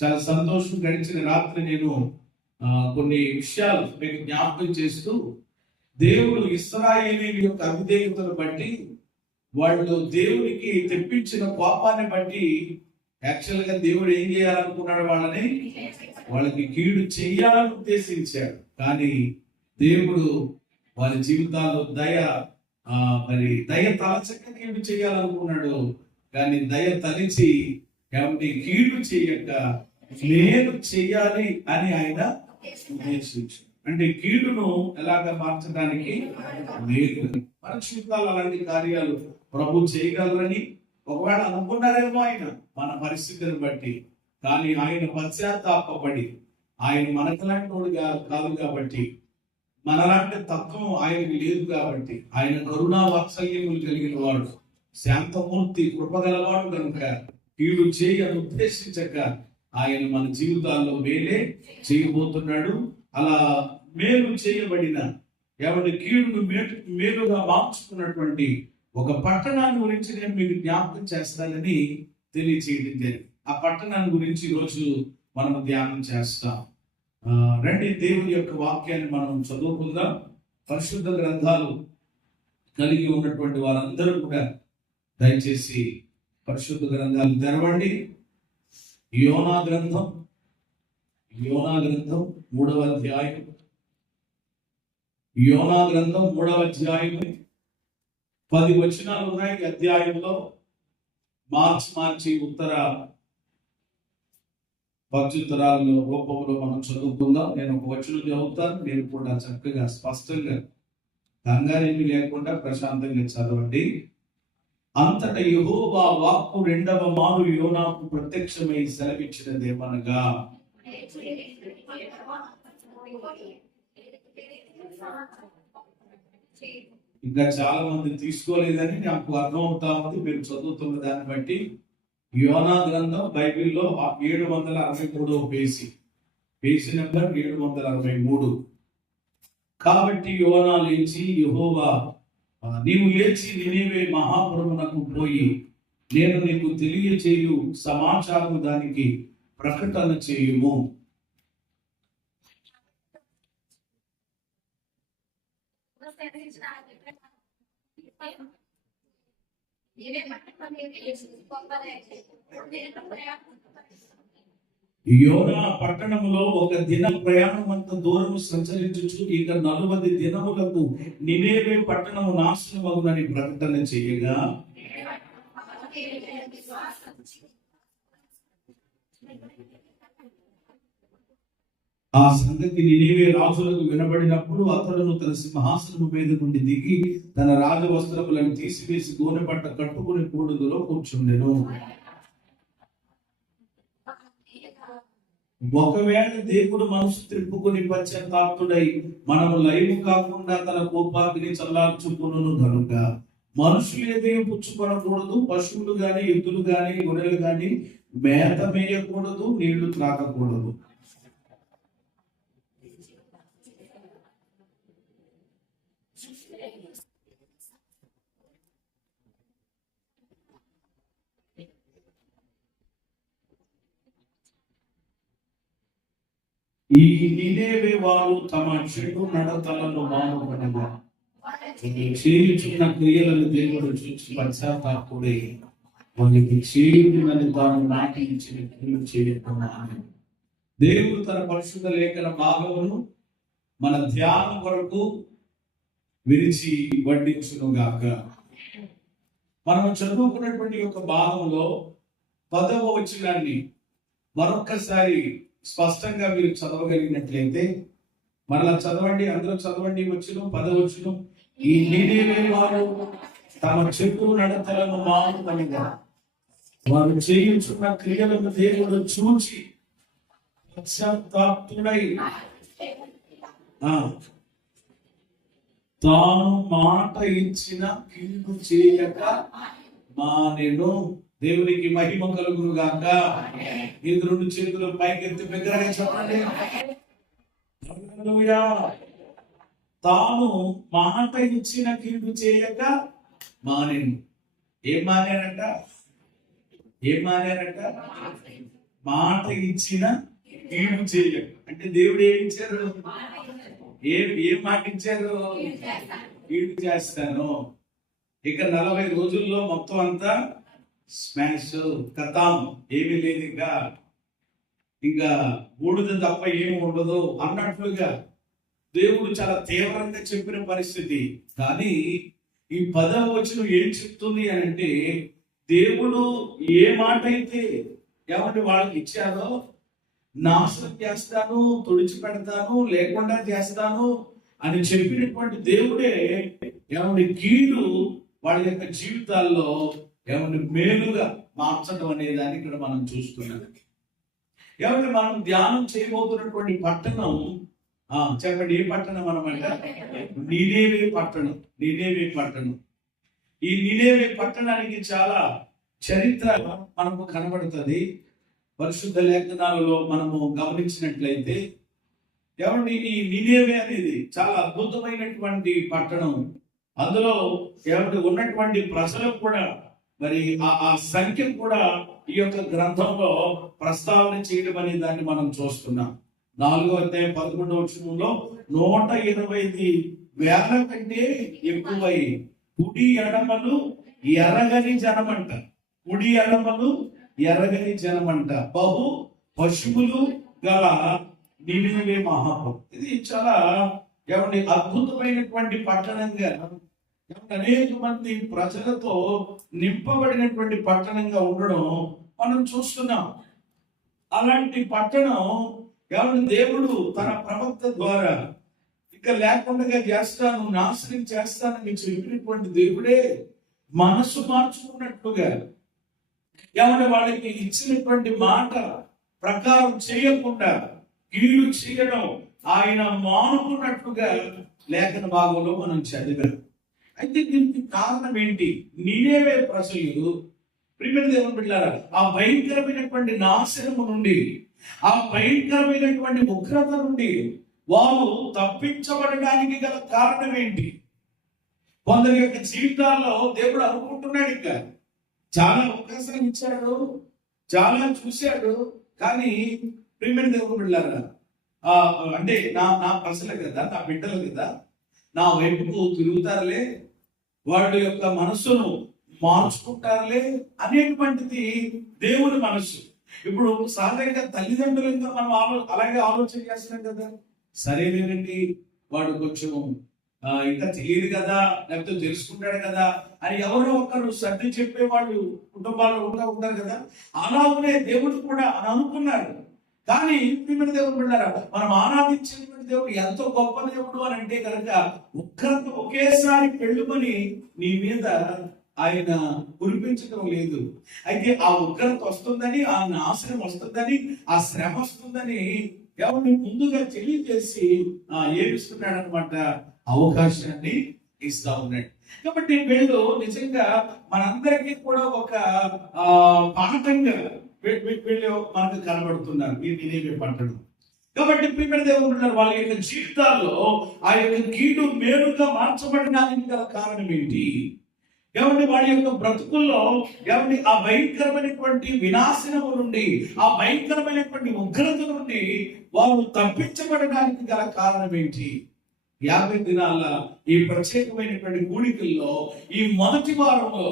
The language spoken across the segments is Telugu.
చాలా సంతోషం. గడిచిన రాత్రి నేను కొన్ని విషయాలు మీకు జ్ఞాపకం చేస్తూ, దేవుడు ఇశ్రాయేలీయుల యొక్క అవిధేయతను బట్టి, వాళ్ళు దేవునికి తెప్పించిన కోపాన్ని బట్టి, యాక్చువల్ గా దేవుడు ఏం చేయాలనుకున్నాడు? వాళ్ళకి కీడు చెయ్యాలని ఉద్దేశించాడు. కానీ దేవుడు వాళ్ళ జీవితాల్లో దయ తలచక కీడు చేయాలనుకున్నాడు. కానీ దయ తలిచి ఏమంటే కీడు చేయక మేలు చేయాలి అని ఆయన ఉద్దేశించాడు. అంటే కీడును ఎలాగ మార్చడానికి మేలు. మన జీవితాలు అలాంటి కార్యాలు ప్రభు చేయగలరని ఒకవేళ అనుకున్నారేమో ఆయన మన పరిస్థితిని బట్టి. కానీ ఆయన పశ్చాత్తాపడి, ఆయన మనకలాంటి వాడుగా కాదు కాబట్టి, మనలాంటి తత్వం ఆయనకి లేదు కాబట్టి, ఆయన కరుణా వాత్సల్యములు కలిగిన వాడు, శాంతమూర్తి, కృపగలవాడు కనుక కీడు చేయని ఉద్దేశించక ఆయన మన జీవితాల్లో మేలే చేయబోతున్నాడు. అలా మేలు చేయబడిన ఎవరి కీడును మేలుగా మార్చుకున్నటువంటి ఒక పట్టణాన్ని గురించి నేను మీకు జ్ఞాపకం చేస్తానని తెలియచేయడం జరిగింది. ఆ పట్టణాన్ని గురించి ఈరోజు మనం ధ్యానం చేస్తాం. రండి, దేవుని యొక్క వాక్యాన్ని మనం చదువుకుందాం. పరిశుద్ధ గ్రంథాలు కలిగి ఉన్నటువంటి వారందరూ కూడా దయచేసి పరిశుద్ధ గ్రంథాలు తెరవండి. యోనా గ్రంథం 3వ అధ్యాయం. యోనా గ్రంథం 3వ అధ్యాయం 10 వచనాలు ఉన్నాయి. అధ్యాయంలో మార్చి ఉత్తర ప్రత్యుత్తరాల రూపంలో మనం చదువుకుందాం. నేను ఒక వచనం చదువుతాను, నేను కూడా చక్కగా స్పష్టంగా కంగారేమీ లేకుండా ప్రశాంతంగా చదవండి. అంతట యెహోవా వాక్కు 2వ మారు యోనాకు ప్రత్యక్షమై సెలవిచ్చినదేమనగా, ఇంకా చాలా మంది తీసుకోలేదని నాకు అర్థం అవుతా ఉంది మీరు చదువుతున్న దాన్ని బట్టి. యోనా గ్రంథం బైబిల్లో 763వ పేజీ నెంబర్ 763. కాబట్టి యోనా లేచి, యెహోవా నీవు లేచి నినివే మహాపురమునకు పోయి నేను నీకు తెలియచేయు సమాచారం దానికి ప్రకటన చేయుము. యోనా పట్టణంలో ఒక దిన ప్రయాణం అంత దూరం సంచరించుచు ఇక 40 దినములకు నినేవే పట్టణము నాశనమగునని ప్రకటన చేయగా, ఆ సంగతి నినివే రాజులకు వినబడినప్పుడు అతడును తన సింహాసనము మీద నుండి దిగి తన రాజవస్త్రములను తీసివేసి గోనె పట్ట కట్టుకుని కూడుదులో కూర్చుండెను. ఒకవేళ దేవుడు మనసు త్రిప్పుకుని పశ్చాత్తాపుడై మనము లైవ్ కాకుండా తన కోపాగ్ని చల్లార్చుకును కనుక మనుషులు ఏదేం పుచ్చుకొనకూడదు, పశువులు గాని ఎద్దులు గాని గొర్రెలు గాని మేత మేయకూడదు, నీళ్లు త్రాగకూడదు. ఈ నినేవే వారు తమ చెడు నడతలను మానుకొనగా చేయుచున్న క్రియలను దేవుడు చూసి పశ్చాత్తాపుడై వాళ్ళకి చేయునని తాను నాటించిన క్రియలు చేయకున్నాను. దేవుడు తన పరిశుద్ధ లేఖన భాగమును మన ధ్యానం కొరకు విరిచి వడ్డించునుగాక. మనం చదువుకున్నటువంటి యొక్క భాగంలో 10వ వచనాన్ని మరొక్కసారి స్పష్టంగా మీరు చదవగలిగినట్లయితే మరలా చదవండి, అందరూ చదవండి. 10వ వచనం. ఈ నినివే వారు తమ చెడు నడతలను మానుకొనగా వారు చేయుచున్న క్రియలను దేవుడు చూచి పశ్చాత్తాపుడై తాను మాట ఇచ్చిన కీడు చేయక మానెను. దేవునికి మహిమ కలుగును గాక. ఈ 2 చేతులు పైకెత్తి బిగ్గరగా చెప్పండి. హల్లెలూయా. తాను మాట ఇచ్చిన కీడు చేయక మానెను. ఏం మారారట? ఏం మారారట? మాట ఇచ్చిన కీడు చేయడం. అంటే దేవుడు ఏమి ఇచ్చారు? ఏం మాట ఇచ్చారు? కీడు చేస్తాను. ఇక 40 రోజుల్లో మొత్తం అంతా స్మాష్ కథం, ఏమీ లేదు, ఇంకా బూడిద తప్ప ఏమి ఉండదు అన్నట్లుగా దేవుడు చాలా తీవ్రంగా చెప్పిన పరిస్థితి. కానీ ఈ 10వ వచనం ఏం చెప్తుంది అని అంటే, దేవుడు ఏ మాట అయితే ఏమంటే వాళ్ళకి ఇచ్చారో, నాశనం చేస్తాను, తుడిచిపెడతాను, లేకుండా చేస్తాను అని చెప్పినటువంటి దేవుడే ఏమంటే కీడు వాళ్ళ యొక్క జీవితాల్లో ఏమంటే మేలుగా మార్చడం అనే దాన్ని ఇక్కడ మనం చూస్తున్నాం. ఏమంటే మనం ధ్యానం చేయబోతున్నటువంటి పట్టణం, చెప్పండి ఏ పట్టణం అనమాట? నినేవే పట్టణం. నినేవే పట్టణం. ఈ నినేవే పట్టణానికి చాలా చరిత్ర మనకు కనబడుతుంది. పరిశుద్ధ లేఖనాలలో మనము గమనించినట్లయితే ఏమండి, ఈ నినేవే అనేది చాలా అద్భుతమైనటువంటి పట్టణం. అందులో ఏమంటే ఉన్నటువంటి ప్రజలకు కూడా మరి ఆ సంఖ్య కూడా ఈ యొక్క గ్రంథంలో ప్రస్తావన చేయడం అనే దాన్ని మనం చూస్తున్నాం. 4వ అధ్యాయం 11వ వచనంలో 180,000 కంటే ఎక్కువై కుడి ఎడమలు ఎరగని జనమంట. కుడి ఎడమలు ఎరగని జనమంట. బహు పశువులు గల నినివే మహాపం. ఇది చాలా ఏమంటే అద్భుతమైనటువంటి పట్టణంగా, అనేక మంది ప్రజలతో నింపబడినటువంటి పట్టణంగా ఉండడం మనం చూస్తున్నాం. అలాంటి పట్టణం ఏమంటే దేవుడు తన ప్రవక్త ద్వారా ఇక లేకుండా చేస్తాను, నాశనం చేస్తానని చెప్పినటువంటి దేవుడే మనసు మార్చుకున్నట్టుగా ఏమంటే వాళ్ళకి ఇచ్చినటువంటి మాట ప్రకారం చేయకుండా కీడు చేయడం ఆయన మానుకున్నట్టుగా లేఖన భాగంలో మనం చదివాం. అయితే దీనికి కారణం ఏంటి? నినేవే ప్రజలు ప్రియమైన దేవుని బిడ్డలారా, ఆ భయంకరమైనటువంటి నాశనము నుండి, ఆ భయంకరమైనటువంటి ఉగ్రత నుండి వారు తప్పించబడడానికి గల కారణం ఏంటి? కొందరి యొక్క జీవితాల్లో దేవుడు అనుకుంటున్నాడు, ఇంకా చాలా అవకాశాలు ఇచ్చాడు, చాలా చూశాడు. కానీ ప్రియమైన దేవుని బిడ్డలారా, అంటే నా ప్రజలు కదా, నా బిడ్డలు కదా, నా వైపుకు తిరుగుతారులే, వాళ్ళ యొక్క మనస్సును మార్చుకుంటారులే అనేటువంటిది దేవుని మనస్సు. ఇప్పుడు సహజంగా తల్లిదండ్రులుగా మనం అలాగే ఆలోచన చేస్తున్నాం కదా, సరేలేనండి వాడు కొంచెం ఇంకా తెలియదు కదా, లేకపోతే తెలుసుకుంటాడు కదా అని ఎవరో ఒకరు సర్ది చెప్పేవాళ్ళు కుటుంబాల్లో ఉంటారు కదా. అలాగనే దేవుడు కూడా అని అనుకున్నారు. కానీ ప్రియమైన దేవుడు బిడ్డలారా, మనం ఆరాధించినటువంటి దేవుడు ఎంతో గొప్ప దేవుడు అని అంటే కనుక ఒక్కరితో ఒకేసారి పెళ్ళుకొని నీ మీద ఆయన కురిపించడం లేదు. అయితే ఆ ఉగ్రత వస్తుందని, ఆ నాశనం వస్తుందని, ఆ శ్రమ వస్తుందని ఎవరిని ముందుగా తెలియజేసి ఏమిస్తున్నాడు అనమాట, అవకాశాన్ని ఇస్తా ఉన్నాడు. కాబట్టి వీళ్ళు నిజంగా మనందరికీ కూడా ఒక పాఠంగా వీళ్ళు మనకు కనబడుతున్నారు ఈ నినేవే పట్టణం. కాబట్టి ప్రియమైన దేవుడు వాళ్ళ యొక్క జీవితాల్లో ఆ యొక్క కీడు మేలుగా మార్చబడడానికి గల కారణం ఏంటి? ఎవరి వాళ్ళ యొక్క బ్రతుకుల్లో ఎవరి ఆ భయంకరమైనటువంటి వినాశనము నుండి, ఆ భయంకరమైనటువంటి ఉగ్రత నుండి వారు తప్పించబడడానికి గల కారణం ఏంటి? 50 దినాల ఈ ప్రత్యేకమైనటువంటి కూడికల్లో ఈ మొదటి వారంలో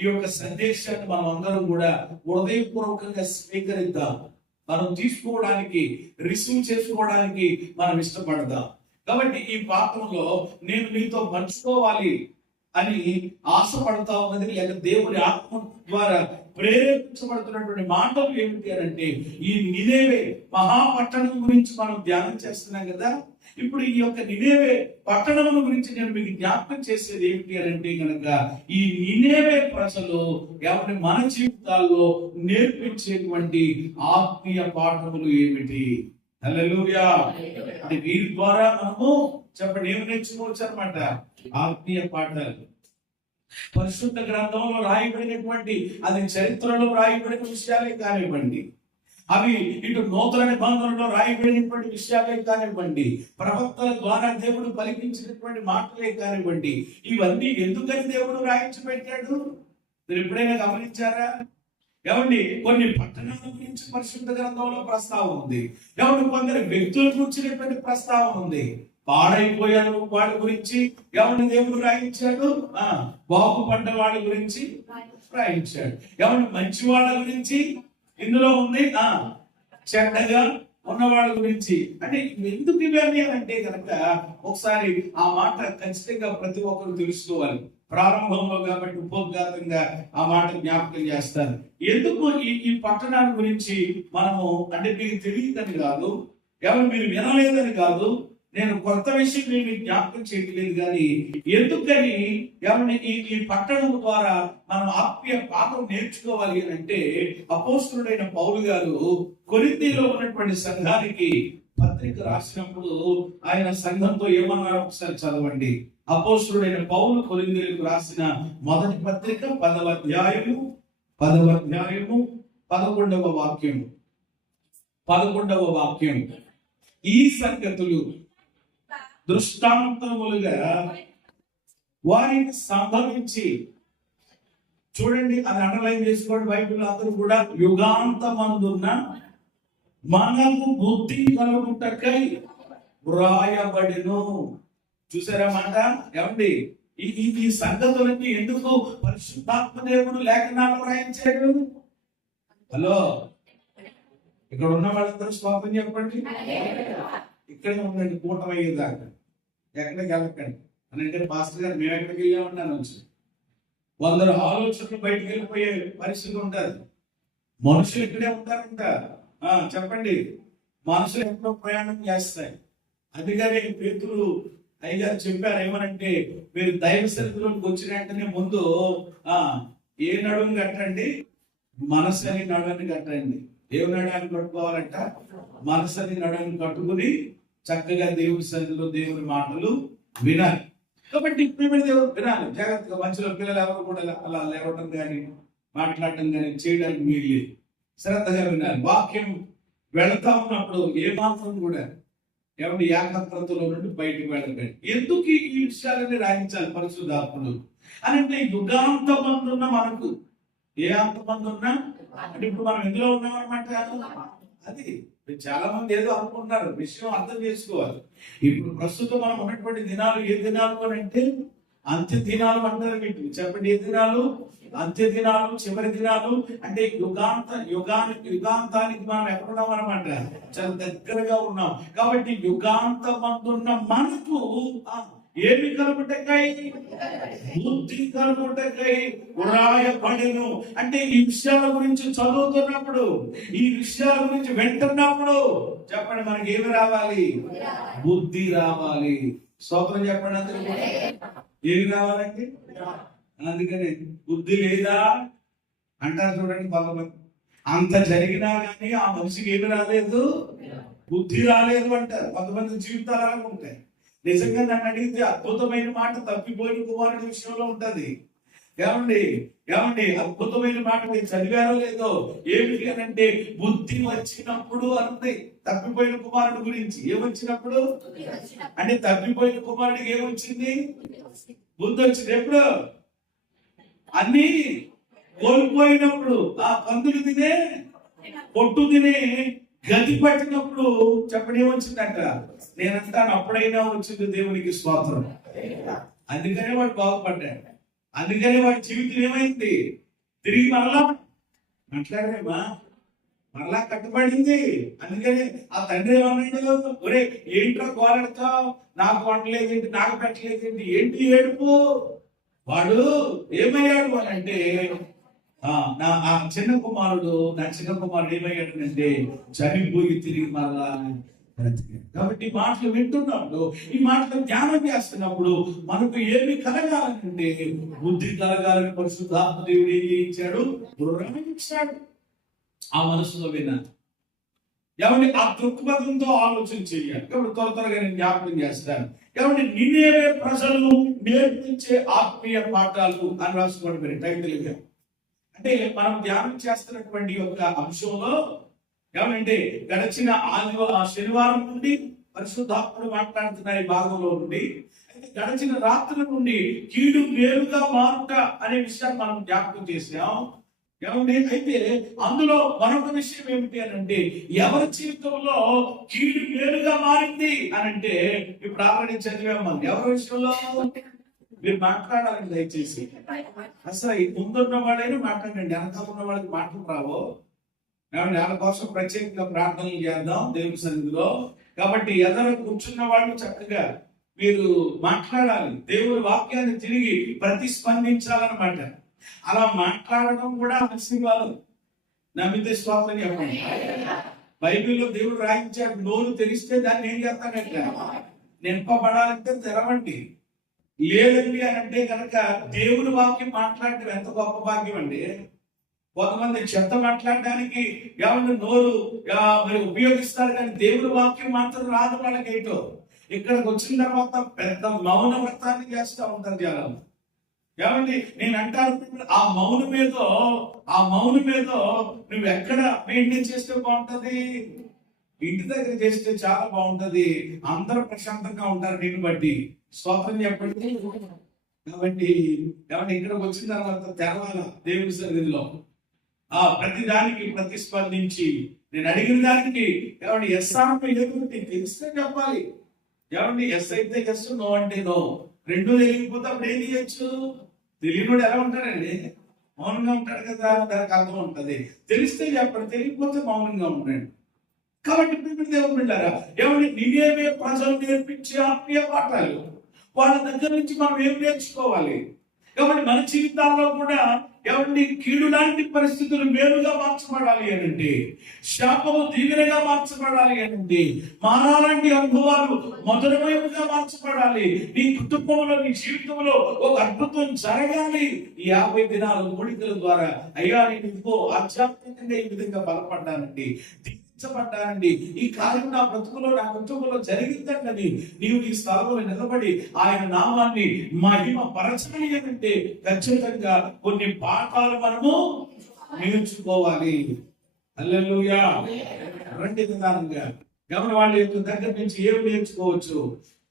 ఈ యొక్క సందేశాన్ని మనం అందరం కూడా హృదయపూర్వకంగా స్వీకరిద్దాం. మనం తీసుకోవడానికి, రిసీవ్ చేసుకోవడానికి మనం ఇష్టపడదాం. కాబట్టి ఈ పాఠంలో నేను నీతో పంచుకోవాలి అని ఆశపడతా ఉన్నది, లేక దేవుని ఆత్మ ద్వారా ప్రేరేపించబడుతున్నటువంటి మాటలు ఏమిటి అని అంటే, ఈ నినేవే మహాపట్టణం గురించి మనం ధ్యానం చేస్తున్నాం కదా. ఇప్పుడు ఈ యొక్క నినేవే పట్టణం గురించి నేను మీకు జ్ఞాపకం చేసేది ఏమిటి అని అంటే కనుక, ఈ నినేవే ప్రజలు ఎవరి మన జీవితాల్లో నేర్పించేటువంటి ఆత్మీయ పాఠములు ఏమిటి? హల్లెలూయా. అంటే వీరి ద్వారా మనము చెప్పండి ఏమి నేర్చుకోవచ్చు అనమాట, ఆత్మీయ పాఠాలు. పరిశుద్ధ గ్రంథంలో రాయబడినటువంటి, అది చరిత్రలో రాయబడిన విషయాలే కానివ్వండి, అవి ఇటు నూతన నిబంధనలో రాయబడినటువంటి విషయాలే కానివ్వండి, ప్రవక్తల ద్వారా దేవుడు పలికించినటువంటి మాటలే కానివ్వండి, ఇవన్నీ ఎందుకని దేవుడు రాయించి పెట్టాడు? మీరు ఎప్పుడైనా గమనించారా? ఏమండి, కొన్ని పట్టణాల గురించి పరిశుద్ధ గ్రంథంలో ప్రస్తావన ఉంది. ఏమండి, కొందరు వ్యక్తుల గురించినటువంటి ప్రస్తావన ఉంది. పాడైపోయారు వాడి గురించి ఎవరిని దేవుడు రాయించాడు, బాగుపడ్డ వాడి గురించి రాయించాడు. ఎవరి మంచి వాళ్ళ గురించి ఇందులో ఉంది, చెడ్డగా ఉన్నవాళ్ళ గురించి. అంటే ఎందుకు ఇవన్నీ అంటే కనుక ఒకసారి ఆ మాట ఖచ్చితంగా ప్రతి ఒక్కరు తెలుసుకోవాలి. ప్రారంభంలో కాబట్టి ఉపోద్ఘాతంగా ఆ మాట జ్ఞాపకం చేస్తారు. ఎందుకు ఈ పట్టణాల గురించి మనము, అంటే మీకు తెలియదని కాదు, ఎవరు మీరు వినలేదని కాదు, నేను కొత్త విషయం నేను జ్ఞాపకం చేయలేదు, కానీ ఎందుకని ఎవరిని ఈ పట్టణం ద్వారా మనం ఆత్మీయ పాఠం నేర్చుకోవాలి అని అంటే, అపోస్తలుడైన పౌలు గారు కొరింథీలో ఉన్నటువంటి సంఘానికి పత్రిక రాసినప్పుడు ఆయన సంఘంతో ఏమన్నారో ఒకసారి చదవండి. అపోస్తలుడైన పౌలు కొరింథీలకు రాసిన మొదటి పత్రిక 10వ అధ్యాయము 11వ వాక్యం. ఈ సంగతులు దృష్టాంతములుగా వారికి సంభవించి, చూడండి అది అండర్లైన్ చేసుకోండి బైబిల్ అందరూ కూడా, యుగాంతమందున్న మనకు బుద్ధి కలుగుటకై వ్రాయబడిను. చూసారా మాట? ఏమండి, ఈ సంగతులన్నీ ఎందుకు పరిశుద్ధాత్మ దేవుడు లేఖనాలు రాయించాడు? హలో, ఇక్కడ ఉన్న వాళ్ళందరూ స్తోత్రం చెప్పండి. ఇక్కడే ఉండండి, కూటమి అయ్యేదాకా ఎక్కడికి వెళ్ళకండి అని అంటే, పాస్టర్ గారు మేము ఎక్కడికి వెళ్ళామన్నాను వచ్చి 100 ఆలోచనలు బయటకు వెళ్ళిపోయే పరిస్థితి ఉంటుంది. మనుషులు ఇక్కడే ఉంటారంట. చెప్పండి, మనుషులు ఎక్కడో ప్రయాణం చేస్తాయి. అందుకని పేతురు అయ్యగారు చెప్పారు ఏమనంటే, మీరు దైవ సన్నిధిలోకి వచ్చిన వెంటనే ముందు ఏ నడుము కట్టండి, మనసని నడుని కట్టండి. ఏ నడాన్ని కట్టుకోవాలంట? మనసని నడుని కట్టుకుని చక్కగా దేవుడి సన్నిధిలో దేవుడి మాటలు వినాలి. కాబట్టి ఇప్పుడు దేవుడు వినాలి జాగ్రత్తగా. మంచిలో పిల్లలు ఎవరు కూడా అలా లేవటం కానీ మాట్లాడటం కానీ చేయడానికి మీరు శ్రద్ధగా వినాలి. వాక్యం వెళతా ఉన్నప్పుడు ఏమాత్రం కూడా ఎవరి ఏకాగ్రతలో నుండి బయటకు వెళ్ళకండి. ఎందుకు ఈ విషయాలని రాయించాలి పరిశుద్ధాత్ముడు అని అంటే, యుగాంతమందున్న మనకు, ఏ అంతమంది ఉన్నా అంటే ఇప్పుడు మనం ఎందులో ఉన్నాం అనమాట. అది చాలా మంది ఏదో అనుకుంటున్నారు, విషయం అర్థం చేసుకోవాలి. ఇప్పుడు ప్రస్తుతం మనం ఉన్నటువంటి దినాలు ఏ దినాలు అని అంటే, అంత్య దినాలు అంటారు. వీటిని చెప్పండి, ఏ దినాలు? అంత్య దినాలు, చివరి దినాలు. అంటే యుగాంతానికి మనం ఎక్కడున్నాం అనమాట, చాలా దగ్గరగా ఉన్నాం. కాబట్టి యుగాంతమందున్న మనకు ఏమి కలుగుటకై? బుద్ధి కలుగుటకై వ్రాయబడెను. అంటే ఈ విషయాల గురించి చదువుతున్నప్పుడు, ఈ విషయాల గురించి వింటున్నప్పుడు చెప్పండి, మనకి ఏమి రావాలి? బుద్ధి రావాలి. స్తోత్రం చెప్పండి అందరికీ. ఏమి రావాలండి? అందుకని బుద్ధి లేదా అంటారు చూడండి కొంతమంది. అంత జరిగినా కానీ ఆ మనిషికి ఏమి రాలేదు, బుద్ధి రాలేదు అంటారు. కొంతమంది జీవితాలు అలా ఉంటాయి. నిజంగా నన్ను అడిగితే అద్భుతమైన మాట తప్పిపోయిన కుమారుడి విషయంలో ఉంటది. ఏమండి అద్భుతమైన మాట మీరు చదివారో లేదో, ఏమిటి అంటే బుద్ధి వచ్చినప్పుడు అంతే. తప్పిపోయిన కుమారుడు గురించి ఏమొచ్చినప్పుడు అంటే, తప్పిపోయిన కుమారుడికి ఏమొచ్చింది? బుద్ధి వచ్చింది. ఎప్పుడు? అన్ని కోల్పోయినప్పుడు, ఆ పందులు తినే పొట్టు తినే గతి పట్టినప్పుడు చెప్పండి ఏమొచ్చిందంట? నేనంటాను అప్పుడైనా వచ్చింది దేవునికి స్తోత్రం. అందుకనే వాడు బాగుపడ్డాడు. అందుకనే వాడి జీవితం ఏమైంది? తిరిగి మరలా మాట్లాడేమా మరలా కట్టుబడింది. అందుకని ఆ తండ్రి ఏమన్నాడు? ఒరే ఏంట్రా కోరాడతావు, నాకు వంటలేదేంటి, నాకు పెట్టలేదేంటి, ఏంటి ఏడుపు? వాడు ఏమయ్యాడు అని అంటే, నా చిన్న కుమారుడు ఏమయ్యాడు అంటే చనిపోయి తిరిగి మరలా. కాబట్టి ఈ మాటలు వింటున్నప్పుడు, ఈ మాటలు ధ్యానం చేస్తున్నప్పుడు మనకు ఏమి కలగాలంటే బుద్ధి కలగాలని పరిశుద్ధాత్మ దేవుడు ఏం చేయించాడు? ఇచ్చాడు. ఆ మనసులో వినాలి. ఏమంటే ఆ దృక్పథంతో ఆలోచన చేయాలి. కాబట్టి త్వరగా నేను జ్ఞాపకం చేస్తాను. ఏమంటే నినేవే ప్రజలు నేర్పించే ఆత్మీయ పాఠాలు అని రాసుకోండి మీరు టైటిల్గా. అంటే మనం ధ్యానం చేస్తున్నటువంటి ఒక అంశంలో ఏమంటే గడిచిన శనివారం నుండి పరిశుద్ధాత్ముడు మాట్లాడుతున్నారు ఈ భాగంలో నుండి. గడిచిన రాత్రుల నుండి కీడు మేలుగా మారుట అనే విషయాన్ని మనం జ్ఞాపకం చేసాం. ఏమండి, అయితే అందులో మరొక విషయం ఏమిటి అని అంటే, ఎవరి జీవితంలో కీడు మేలుగా మారింది అని అంటే, ఇప్పుడు ఆల్రెడీ చదివాం మనం. ఎవరి విషయంలో మీరు మాట్లాడాలండి దయచేసి. అసలు ముందున్న వాళ్ళైనా మాట్లాడండి, వెనకాల ఉన్న వాళ్ళకి మాటలు రావు. ఏమండి, వాళ్ళ కోసం ప్రత్యేకంగా ప్రార్థనలు చేద్దాం దేవుని సన్నిధిలో. కాబట్టి ఎదరు కూర్చున్న వాళ్ళు చక్కగా మీరు మాట్లాడాలి, దేవుని వాక్యాన్ని తిరిగి ప్రతిస్పందించాలన్నమాట. అలా మాట్లాడడం కూడా ఆశీర్వాదం. నమ్మితే స్తోత్రం చెప్పండి. బైబిల్లో దేవుడు రాయించాడు, నోరు తెరిస్తే దాన్ని ఏం చేస్తానంటే నింపబడాలంటే తెరవండి. లేదండి అని అంటే కనుక దేవుని వాక్యం మాట్లాడటం ఎంత గొప్ప భాగ్యం అండి. కొంతమంది చెత్త మాట్లాడడానికి ఎవరిని నోరు మరి ఉపయోగిస్తారు, కానీ దేవుని వాక్యం మాత్రం రాదు వాళ్ళకి. ఏంటో ఇక్కడికి వచ్చిన తర్వాత పెద్ద మౌన వ్రతాన్ని చేస్తూ ఉంటారు జనాలు. ఏమండి, నేను అంటాను, ఆ మౌనం ఏదో నువ్వు ఎక్కడ మెయింటైన్ చేస్తే బాగుంటది? ఇంటి దగ్గర చేస్తే చాలా బాగుంటది, అందరూ ప్రశాంతంగా ఉంటారు నిన్ను బట్టి. స్తోత్రం చెప్పండి. కాబట్టి ఏమంటే ఇక్కడికి వచ్చిన తర్వాత తెరవాల దేవుని సన్నిధిలో ప్రతి దానికి ప్రతిస్పందించి, నేను అడిగిన దానికి ఏమంటే ఎస్ అంటే ఏదో తెలిస్తే చెప్పాలి. ఏమండి, ఎస్ అయితే ఎస్, నో అంటే నో. రెండు తెలియకపోతే అప్పుడు ఏం చేయొచ్చు? తెలియనోడు ఎలా ఉంటాడండి? మౌనంగా ఉంటాడు కదా, దానికి అర్థం ఉంటది. తెలిస్తే చెప్పండి, తెలియకపోతే మౌనంగా ఉంటాడు. కాబట్టి దేవుని బిడ్డలారా, ఏమండి, నినేవే ప్రజలు నేర్పించే ఆత్మీయ పాఠాలు, వాళ్ళ దగ్గర నుంచి మనం ఏం నేర్చుకోవాలి? కాబట్టి మన జీవితాల్లో కూడా ఏమండి, కీడు లాంటి పరిస్థితులు మేలుగా మార్చబడాలి అనండి, శాపము దీవెనగా మార్చబడాలి అనండి, మారాలంటి అనుభవాలు మధురమయముగా మార్చబడాలి. నీ కుటుంబంలో, నీ జీవితంలో ఒక అద్భుతం జరగాలి. ఈ 50 దినాల మూడికల ద్వారా అయ్యా నేను ఇదిగో ఆధ్యాత్మికంగా ఈ విధంగా బలపడ్డానండి, పడ్డానండి, ఈ కార్యం నా బ్రతుకులో, నా కుటుంబంలో జరిగిందండి. నీవు ఈ స్థలంలో నిలబడి ఆయన నామాన్ని మహిమ పరచమని అంటే ఖచ్చితంగా కొన్ని పాఠాలు మనము నేర్చుకోవాలి. హల్లెలూయా. రెండు విధానంగా ఎవరి వాళ్ళ యొక్క దగ్గర నుంచి ఏమి నేర్చుకోవచ్చు,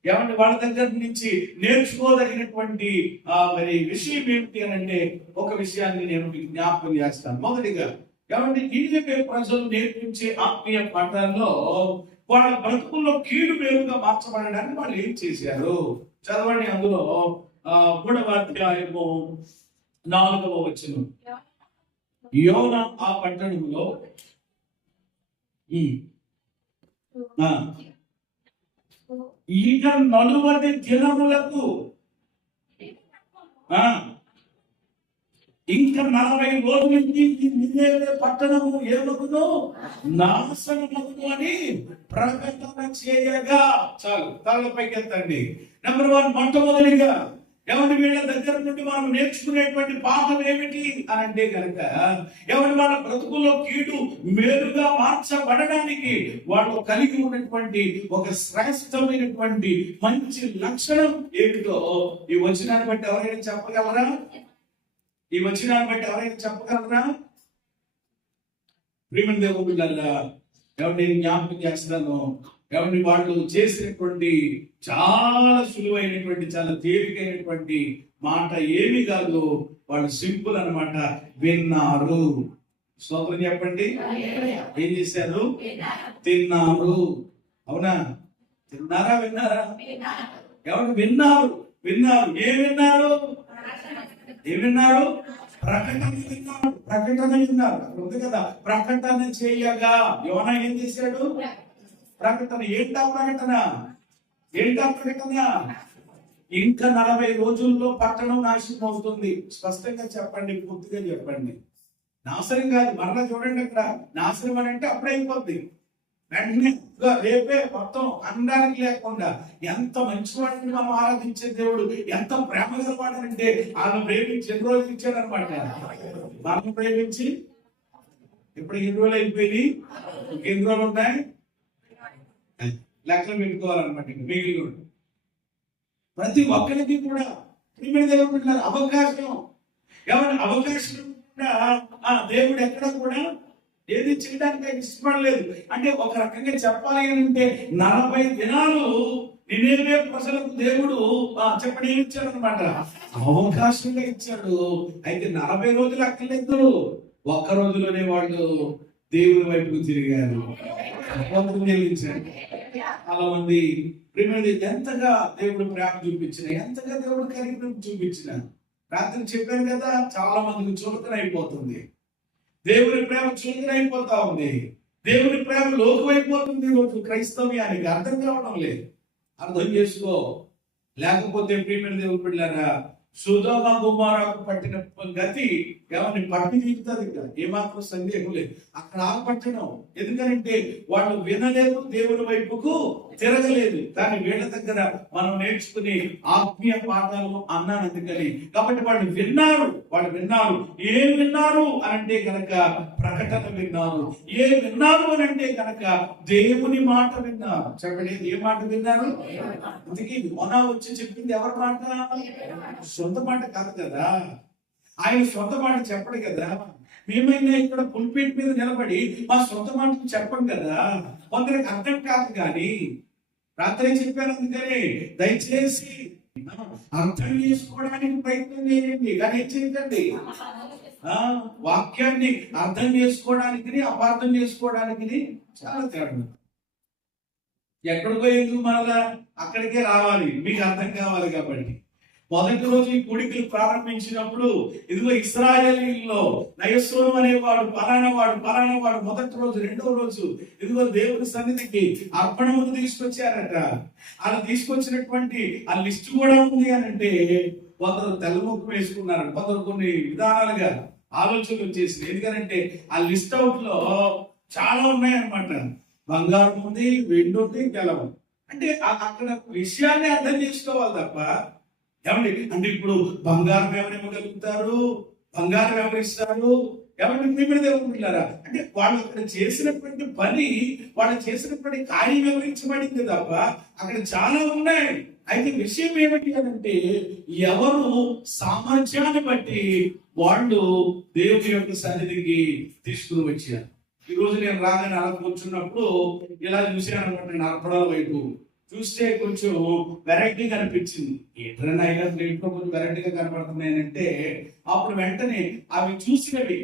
ఎవరి వాళ్ళ దగ్గర నుంచి నేర్చుకోదగినటువంటి మరి విషయం ఏమిటి అని అంటే, ఒక విషయాన్ని నేను మీకు జ్ఞాపకం చేస్తాను. మొదటిగా కాబట్టి నినివే ప్రజలు నేర్పించే ఆత్మీయ పాఠాల్లో వాళ్ళ బ్రతుకుల్లో కీడు మేలుగా మార్చబడడానికి వాళ్ళు ఏం చేశారు చదవండి. అందులో 3వ అధ్యాయము 4వ వచనం. యోనా ఆ పట్టణంలో ఇక 40 దినములకు ఇంకా 40 రోజుల నుంచి నినివే పట్టణము ఏమగును, నాశనమగును అని ప్రకటన చేయగా. చాలు, తలపైకి ఎత్తండి. నెంబర్ 1, మొట్టమొదటిగా ఎవరి వీళ్ళ దగ్గర నుండి మనం నేర్చుకునేటువంటి పాఠం ఏమిటి అని అంటే కనుక, ఎవరి వాళ్ళ బ్రతుకుల్లో కీడు మేలుగా మార్చబడడానికి వాళ్ళు కలిగి ఉన్నటువంటి ఒక శ్రేష్టమైనటువంటి మంచి లక్షణం ఏమిటో ఈ వచనాన్ని బట్టి ఎవరైనా చెప్పగలరా? ఈ వచనాన్ని బట్టి ఎవరైనా చెప్పగలరా? ప్రియమైన దేవుని బిడ్డలారా, ఎవరిని జ్ఞాపకం చేస్తాను, ఎవరిని వాళ్ళు చేసినటువంటి చాలా సులువైనటువంటి, చాలా తేలికైనటువంటి మాట ఏమి కాదు. వాళ్ళు సింపుల్ అన్నమాట. విన్నారు. స్తోత్రం చెప్పండి. ఏం చేశారు? తిన్నారు. అవునా? తిన్నారా? విన్నారా? ఎవరు విన్నారు? ఏం విన్నారు? ఏమిన్నారు? ప్రకటన విన్నారు. ప్రకటన విన్నారు. ఉంది కదా, ప్రకటన చేయగా. యోనా ఏం చేశాడు? ప్రకటన. ఏంటా ప్రకటన? ఇంకా 40 రోజుల్లో పట్టణం నాశనం అవుతుంది. స్పష్టంగా చెప్పండి, పూర్తిగా చెప్పండి. నాశనం కాదు, మరలా చూడండి, అక్కడ నాశనం అని అంటే అప్పుడే అయిపోద్ది. వెంటనే రేపే మొత్తం అనడానికి లేకుండా. ఎంత మంచివాడిని మనం ఆరాధించే దేవుడు, ఎంత ప్రేమ గలవాడంటే ఆయన ప్రేమించి ఎన్ని రోజులు ఇచ్చాడనమాట. మనం ప్రేమించి ఇప్పుడు 2 రోజులు అయిపోయి ఎన్ని రోజులు ఉన్నాయి లెక్కలు పెట్టుకోవాలన్నమాట. మిగిలి ప్రతి ఒక్కరికి కూడా అవకాశం, ఎవరి అవకాశం కూడా దేవుడు ఎక్కడ కూడా ఏది చేయడానికి ఆయన ఇష్టపడలేదు. అంటే ఒక రకంగా చెప్పాలి అని అంటే 40 దినాలు నినేవే ప్రజలకు దేవుడు చెప్పండి ఏమి ఇచ్చాడు అనమాట, అవకాశంగా ఇచ్చాడు. అయితే 40 రోజులు అక్కర్లేదు, ఒక్క రోజులోనే వాళ్ళు దేవుని వైపుకు తిరిగారు, చెల్లించారు. చాలా మంది ప్రేమది ఎంతగా దేవుడు ప్రేమ చూపించిన, ఎంతగా దేవుడు కనికరం చూపించిన, రాత్రి చెప్పాను కదా, చాలా మందికి చులకన అయిపోతుంది. దేవుని ప్రేమ చులకన అయిపోతా ఉంది. దేవుని ప్రేమ లోకమైపోతుంది. ఈరోజు క్రైస్తవ్యానికి అర్థం కావడం లేదు. అర్థం చేసుకో. లేకపోతే ప్రియమైన దేవుని బిడ్డలారా, సొదొమ గొమొర్రాకు పట్టిన గతి ఎవరిని పట్టి తీరుతుంది. ఏమాత్రం సందేహం లేదు. అక్కడ ఆపట్టడం ఎందుకంటే వాళ్ళు వినలేదు, దేవుని వైపుకు తిరగలేదు. కానీ వీళ్ళ దగ్గర మనం నేర్చుకుని ఆత్మీయ పాఠాలు అన్నాను అందుకని. కాబట్టి వాళ్ళు విన్నారు. ఏం విన్నారు అనంటే కనుక ప్రకటన విన్నారు. ఏం విన్నారు అనంటే కనుక దేవుని మాట విన్నారు. చెప్పండి, ఏ మాట విన్నారు? అందుకే మొన్న వచ్చి చెప్పింది ఎవరి మాట? సొంత మాట కాదు కదా. ఆయన సొంత మాట చెప్పడు కదా. మేమైనా ఇక్కడ పుల్పీట్ మీద నిలబడి మా సొంత మాటలు చెప్పం కదా. కొందరికి అర్థం కాదు. కానీ రాత్రి చెప్పాను అందుకని దయచేసి అర్థం చేసుకోవడానికి ప్రయత్నం చేయండి, కానీ ఏం చేయకండి. వాక్యాన్ని అర్థం చేసుకోవడానికి అపార్థం చేసుకోవడానికి చాలా తేడా. ఎక్కడికో ఎందుకు మరలా అక్కడికే రావాలి, మీకు అర్థం కావాలి. కాబట్టి మొదటి రోజు ఈ కూడికలు ప్రారంభించినప్పుడు ఇదిగో ఇశ్రాయేలీయుల్లో నయస్సోను అనేవాడు పలానా వాడు మొదటి రోజు, రెండో రోజు ఇదిగో దేవుని సన్నిధికి అర్పణమును తీసుకొచ్చారట. అలా తీసుకొచ్చినటువంటి ఆ లిస్ట్ కూడా ఉంది అని అంటే కొందరు తెల్లముఖం వేసుకున్నారు, కొందరు కొన్ని విధానాలుగా ఆలోచనలు వచ్చేసి. ఎందుకంటే ఆ లిస్ట్ అవుట్ లో చాలా ఉన్నాయన్నమాట. బంగారం ఉంది, వెండి ఉంది, గెలవం. అంటే అక్కడ విషయాన్ని అర్థం చేసుకోవాలి తప్ప ఏమండి అంటే ఇప్పుడు బంగారం ఎవరు ఇవ్వగలుగుతారు, బంగారం ఎవరిస్తారు, ఎవరిని ప్రేమిడి దేవుడున్నారా అంటే వాళ్ళు అక్కడ చేసినటువంటి పని, వాళ్ళు చేసినటువంటి కార్యం వివరించబడింది తప్ప అక్కడ చాలా ఉన్నాయి. అయితే విషయం ఏమిటి అంటే ఎవరు సామర్థ్యాన్ని బట్టి వాళ్ళు దేవుని యొక్క సన్నిధికి తీసుకుని వచ్చారు. ఈ రోజు నేను రాగానే అలా కూర్చున్నప్పుడు ఇలా చూసాను అనమాట. నేను అర్పణల వైపు చూస్తే కొంచెం వెరైటీగా అనిపించింది. ఏంటన్నా ఇంట్లో కొంచెం వెరైటీగా కనపడుతున్నాయంటే అప్పుడు వెంటనే అవి చూసినవి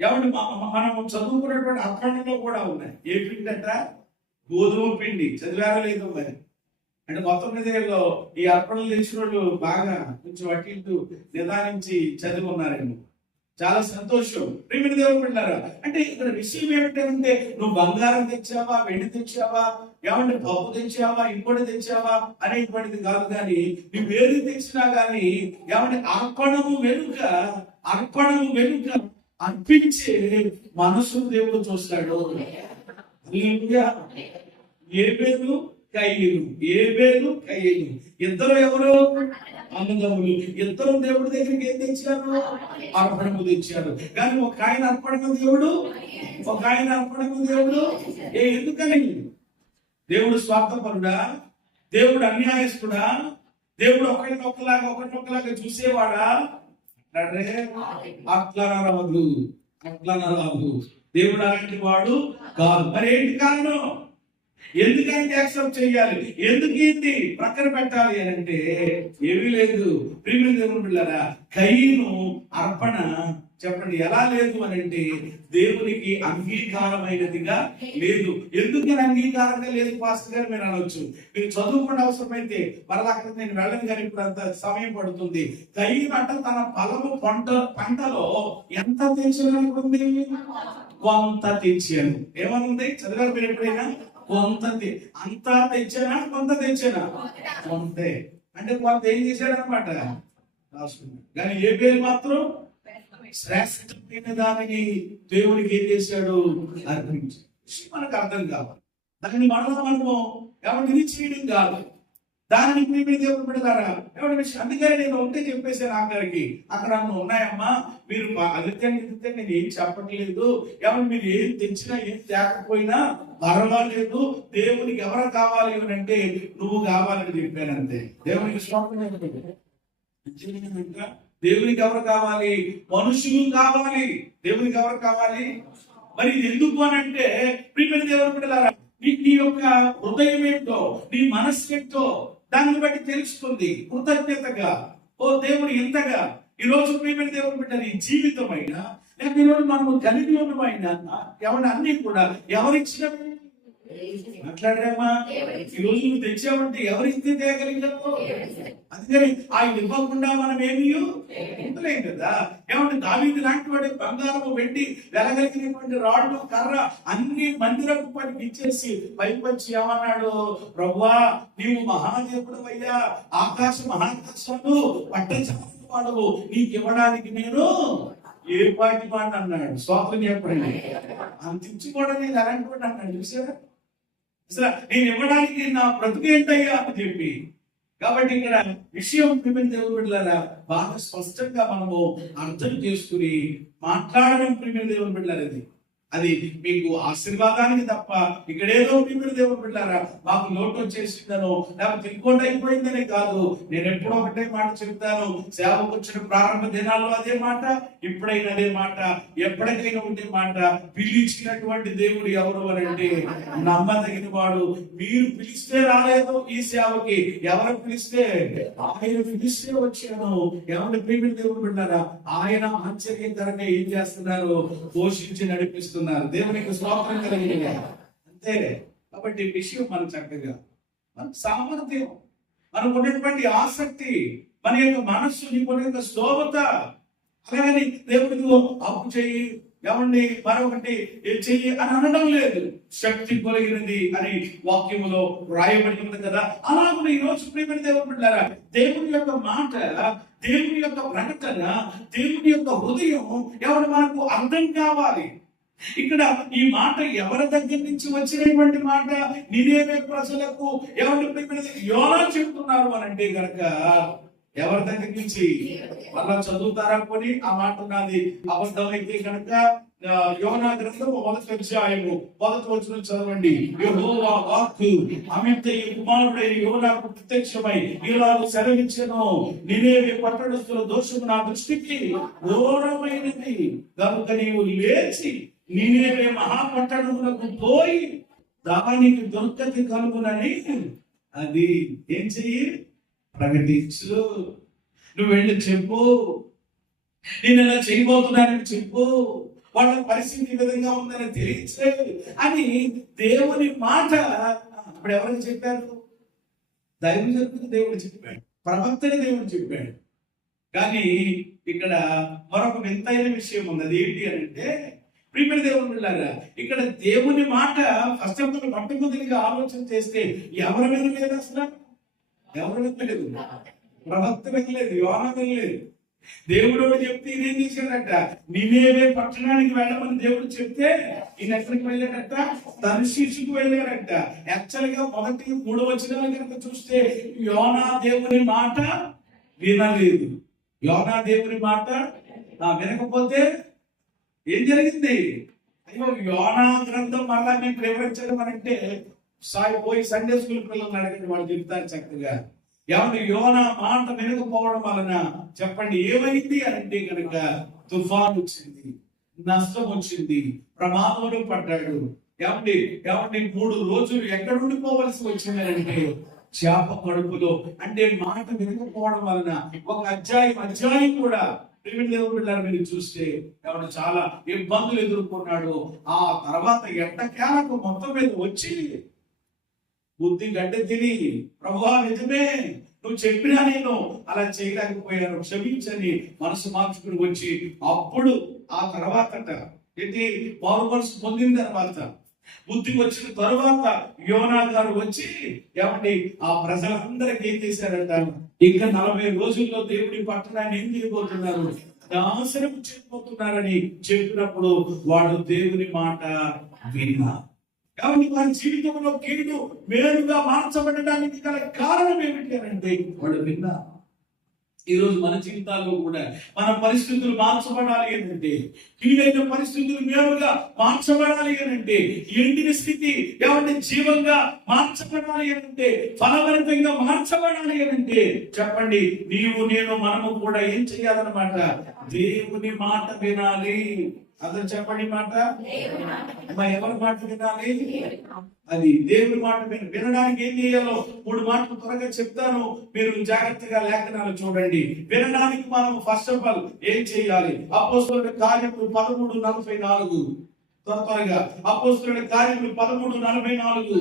ఎవరు మనం చదువుకున్నటువంటి అర్పణలో కూడా ఉన్నాయి. ఏ పిండి అంట? గోధుమ పిండి. చదివారో లేదో మరి. అంటే మొత్తం మీద ఈ అర్పణలు తెలిసిన వాళ్ళు బాగా కొంచెం అటు ఇటు నిదానించి చదివి ఉన్నారేమో. చాలా సంతోషం. ప్రియమైన దేవుని బిడ్డలారా, అంటే ఇక్కడ విషయం ఏమిటంటే నువ్వు బంగారం తెచ్చావా, వెండి తెచ్చావా, ఏమంటే పప్పు తెచ్చావా, ఇంకోటి తెచ్చావా అనేటువంటిది కాదు. కానీ నువ్వు ఏది తెచ్చినా గానీ ఏమంటే అర్పణము వెనుక అర్పించే మనసు దేవుడు చూస్తాడు. ఏబేలు కయీను ఇద్దరు ఎవరు? అన్నదమ్ములు. ఇద్దరు దేవుడి దగ్గరికి ఏం తెచ్చారు? అర్పణము తెచ్చారు. కానీ ఒక ఆయన అర్పణము దేవుడు, ఎందుకని? దేవుడు స్వార్థపరుడా? దేవుడు అన్యాయస్తుడా? దేవుడు ఒకరినొకలాగా చూసేవాడా? అట్లా రాదు. దేవుడు అలాంటి వాడు కాదు. మరి ఏంటి కారణం? ఎందుకంటే యాక్సెప్ట్ చేయాలి, ఎందుకు ఇది ప్రక్కన పెట్టాలి అని అంటే ఏమీ లేదు. ప్రియమైన దేవుని బిడ్డలారా, కయీను అర్పణ చెప్పండి ఎలా లేదు అని అంటే దేవునికి అంగీకారమైనదిగా లేదు. ఎందుకని అంగీకారంగా లేదు పాస్టర్ గారు మీరు అనొచ్చు. మీరు చదువుకునే అవసరమైతే మరలా అక్కడ నేను వెళ్ళను, కానీ ఇప్పుడు అంత సమయం పడుతుంది. కయీను అంట తన పొలము పంటలో ఎంత తెచ్చనుకుంది? కొంత తెచ్చాను. ఏమనుంది? చదివారు మీరు ఎప్పుడైనా? అంతా తెచ్చానా, కొంత తెచ్చానా? కొంతే. అంటే కొంత ఏం చేశాడనమాట, రాసుకున్నాడు. కానీ ఏ పేరు మాత్రం శ్రేష్టమైన దానిని దేవునికి ఏం చేశాడు? అర్పించాడు. మనకు అర్థం కావాలి. దాన్ని మనము ఎవరిని చేయడం కాదు. దానికి మీ దేవుడు బిడ్డలారా ఎవరి విషయం. అందుకని నేను ఒకటే చెప్పేశాను ఆఖరికి, అక్కడ ఉన్నాయమ్మా, మీరు అదిత్యంగా నేను ఏం చెప్పట్లేదు. ఎవరు మీరు ఏం తెచ్చినా ఏం తేకపోయినా పర్వాలేదు. దేవునికి ఎవరు కావాలి అని అంటే నువ్వు కావాలని చెప్పాను అంతే. దేవునికి దేవునికి ఎవరు కావాలి? మనుషులు కావాలి. దేవునికి ఎవరు కావాలి? మరి ఇది ఎందుకు అని అంటే ప్రియమైన దేవుని బిడ్డలారా, నీ యొక్క హృదయం ఏంటో, నీ మనస్సు ఏంటో దాన్ని బట్టి తెలుస్తుంది. కృతజ్ఞతగా ఓ దేవుడు ఎంతగా ఈరోజు ప్రియమైన దేవుని బిడ్డ నీ జీవితమైనా లేక ఈరోజు మనము కలిగి ఉన్నమైనా ఎవరి అన్ని కూడా ఎవరిచ్చినప్పుడు మాట్లాడామా? ఈ రోజు నువ్వు తెచ్చావంటే ఎవరిస్తే తేగలిగావు? అందుకని ఆయన ఇవ్వకుండా మనం ఏమీ ఉండలేం కదా. ఏమంటే దావీదు లాంటి వాడి బంగారము వెండి వెలగలిగినటువంటి రాళ్ళు కర్ర అన్ని మందిరపు పనికి ఇచ్చేసి పైకి వచ్చి ఏమన్నాడు? ప్రభువా నీవు మహాదేవుడు అయ్యా, ఆకాశ మహాకాశాలు పట్టచాలు వాడవు, నీకు ఇవ్వడానికి నేను ఏ పాటి వాడిని అన్నాడు. స్వాతంత్రం చెప్పండి. అంత ఇచ్చి కూడా నేను అలాంటి వాడిని అన్నాడు. చూసారా? అసలు నేను ఇవ్వడానికి నా బ్రతుకేంటయ్యా అని చెప్పి. కాబట్టి ఇక్కడ విషయం ప్రియమైన దేవుని బిడ్డలారా బాగా స్పష్టంగా మనము అర్థం చేసుకుని మాట్లాడడం ప్రియమైన దేవుని బిడ్డలారా, అది మీకు ఆశీర్వాదానికి తప్ప ఇక్కడ ఏదో ప్రియమైన దేవుని బిడ్డలారా మాకు లోటు వచ్చేసిందనో లేకపోతే ఇంకోటి అయిపోయిందనే కాదు. నేను ఎప్పుడో ఒకటే మాట చెప్తాను, సేవకు వచ్చిన ప్రారంభ దినాల్లో అదే మాట, ఇప్పుడైనా అదే మాట, ఎప్పటికైనా ఉండే మాట. పిలిచినటువంటి దేవుడు ఎవరు అని అంటే నమ్మదగిన వాడు. మీరు పిలిస్తే రాలేదు ఈ సేవకి, ఎవరు పిలిస్తే ఆయన పిలిస్తే వచ్చాను. ఎవరి ప్రియమైన దేవుడు బిడ్డలారా ఆయన ఆశ్చర్యకరంగా ఏం చేస్తున్నారు? పోషించి నడిపిస్తున్నారు. దేవునికి స్తోత్రం కలిగిన అంతే. కాబట్టి విషయం మనం చక్కగా మన సామర్థ్యం, మనకు ఉన్నటువంటి ఆసక్తి, మన యొక్క మనస్సు, మన యొక్క స్తోమత, అలాగని దేవుడికి అప్పు చెయ్యి ఏమండి మరొకటి చెయ్యి అని అనడం లేదు. శక్తి కలిగినది అని వాక్యములో రాయబడి ఉంది కదా. అలాగే ఈ రోజు ప్రియమైన దేవుని బిడ్డలారా దేవుని యొక్క మాట, దేవుని యొక్క ప్రకటన, దేవుని యొక్క హృదయం ఎవరు మనకు అర్థం కావాలి. ఇక్కడ ఈ మాట ఎవరి దగ్గర నుంచి వచ్చినటువంటి మాట? నినేవే ప్రజలకు ఎవరి యోనా చెప్తున్నారు అని అంటే గనక ఎవరి దగ్గర నుంచి? మళ్ళా చదువుతారా కొని ఆ మాట ఉన్నది అబద్ధమైతే కనుక యోనా గ్రంథము 1వ అధ్యాయము 1వ వచనం చదవండి. యెహోవా వాక్కు అమిత్తయి కుమారుడైన యోనాకు ప్రత్యక్షమై ఇలాగ సెలవిచ్చెను, నినేవే పట్టణస్థుల దోషము నా దృష్టికి ఘోరమైనది కనుక నీవు లేచి నినేవే మహాపట్టణములకు పోయి దానికి దుర్గతి కలుగునని అది ఏం చెయ్యి? ప్రకటించు. నువ్వు వెళ్ళి చెప్పు, నేను ఇలా చేయబోతున్నానని చెప్పు, వాళ్ళ పరిస్థితి ఈ విధంగా ఉందని తెలియచే అని దేవుని మాట. ఇప్పుడు ఎవరికి చెప్పారు? దైవజనుడికి దేవుడు చెప్పాడు, ప్రవక్తని దేవుడు చెప్పాడు. కానీ ఇక్కడ మరొక వింతైన విషయం ఉన్నది. ఏంటి అని అంటే ప్రియమైన దేవుని బిడ్డలారా ఇక్కడ దేవుని మాట ఫస్ట్ ఆఫ్ ఆల్ మొట్టమొదటిగా ఆలోచన చేస్తే ఎవరి మీద లేదు? అసలు ఎవరి మీద లేదు? ప్రవక్త వెళ్ళలేదు, యోనా వెళ్ళలేదు. దేవుడు చెప్తే ఈయన చేశాడట, నినేవే పట్టణానికి వెళ్ళమని దేవుడు చెప్తే ఈయన ఎక్కడికి వెళ్ళాడట? తర్షీషుకు వెళ్ళాడట. యాక్చువల్ గా మొదటి 3 వచనాలు కనుక చూస్తే యోనా దేవుని మాట వినలేదు. యోనా దేవుని మాట వినకపోతే ఏం జరిగింది? అయ్యో యోనా గ్రంథం మళ్ళా మేము వివరించడం అంటే పోయి సండే స్కూల్ పిల్లల్ని అడగండి, వాళ్ళు చెప్తారు చక్కగా. ఏమంటే యోనా మాట వినకపోవడం వలన చెప్పండి ఏమైంది అని అంటే కనుక తుఫాన్ వచ్చింది, నష్టం వచ్చింది, ప్రమాదంలో పడ్డాడు. ఏమండి 3 రోజులు ఎక్కడ ఉండిపోవలసి వచ్చింది అంటే చేప కడుపులో. అంటే మాట వినకపోవడం వలన ఒక అధ్యాయం కూడా దేవుని బిడ్డలారా మీరు చూస్తే ఎవరు చాలా ఇబ్బందులు ఎదుర్కొన్నాడు. ఆ తర్వాత ఎట్టకేలకు మొత్తం మీద వచ్చి బుద్ధి గడ్డ తిని, ప్రభువా నిజమే నువ్వు చెప్పినా నేను అలా చేయలేకపోయాను, క్షమించని మనసు మార్చుకుని వచ్చి అప్పుడు ఆ తర్వాత ఏంటి మారు మనసు పొందిన తర్వాత బుద్ధి వచ్చిన తరువాత యోనా గారు వచ్చి ఏమండి ఆ ప్రజలందరికీ ఏం చేశారంట? ఇంకా 40 రోజుల్లో దేవుడి పట్టణాన్ని ఏం చేయబోతున్నారు? నాశనం చేయబోతున్నారని చెప్పినప్పుడు వాడు దేవుని మాట విన్నా. కాబట్టి వారి జీవితంలో కీడు మేలుగా మార్చబడడానికి గల కారణం ఏమిటి అంటే వాడు విన్నా. ఈ రోజు మన జీవితాల్లో కూడా మన పరిస్థితులు మార్చబడాలి అంటే, కీడైన పరిస్థితులు మేలుగా మార్చబడాలి అంటే, ఎండిన స్థితి ఏమంటే జీవంగా మార్చబడాలి అంటే, ఫలవంతంగా మార్చబడాలి అంటే చెప్పండి నీవు నేను మనము కూడా ఏం చేయాలన్నమాట? దేవుని మాట వినాలి. అందరూ చెప్పండి మాట. అమ్మా ఎవరి మాట వినాలి? అది దేవుడి మాట వినడానికి ఏం చేయాలో 3 మాటలు త్వరగా చెప్తాను, మీరు జాగ్రత్తగా లేఖనాలు చూడండి. వినడానికి మనం ఫస్ట్ ఆఫ్ ఆల్ ఏం చేయాలి? అపోస్తలుల కార్యములు 13:44. త్వరగా అపోస్తలుల కార్యములు 13:44.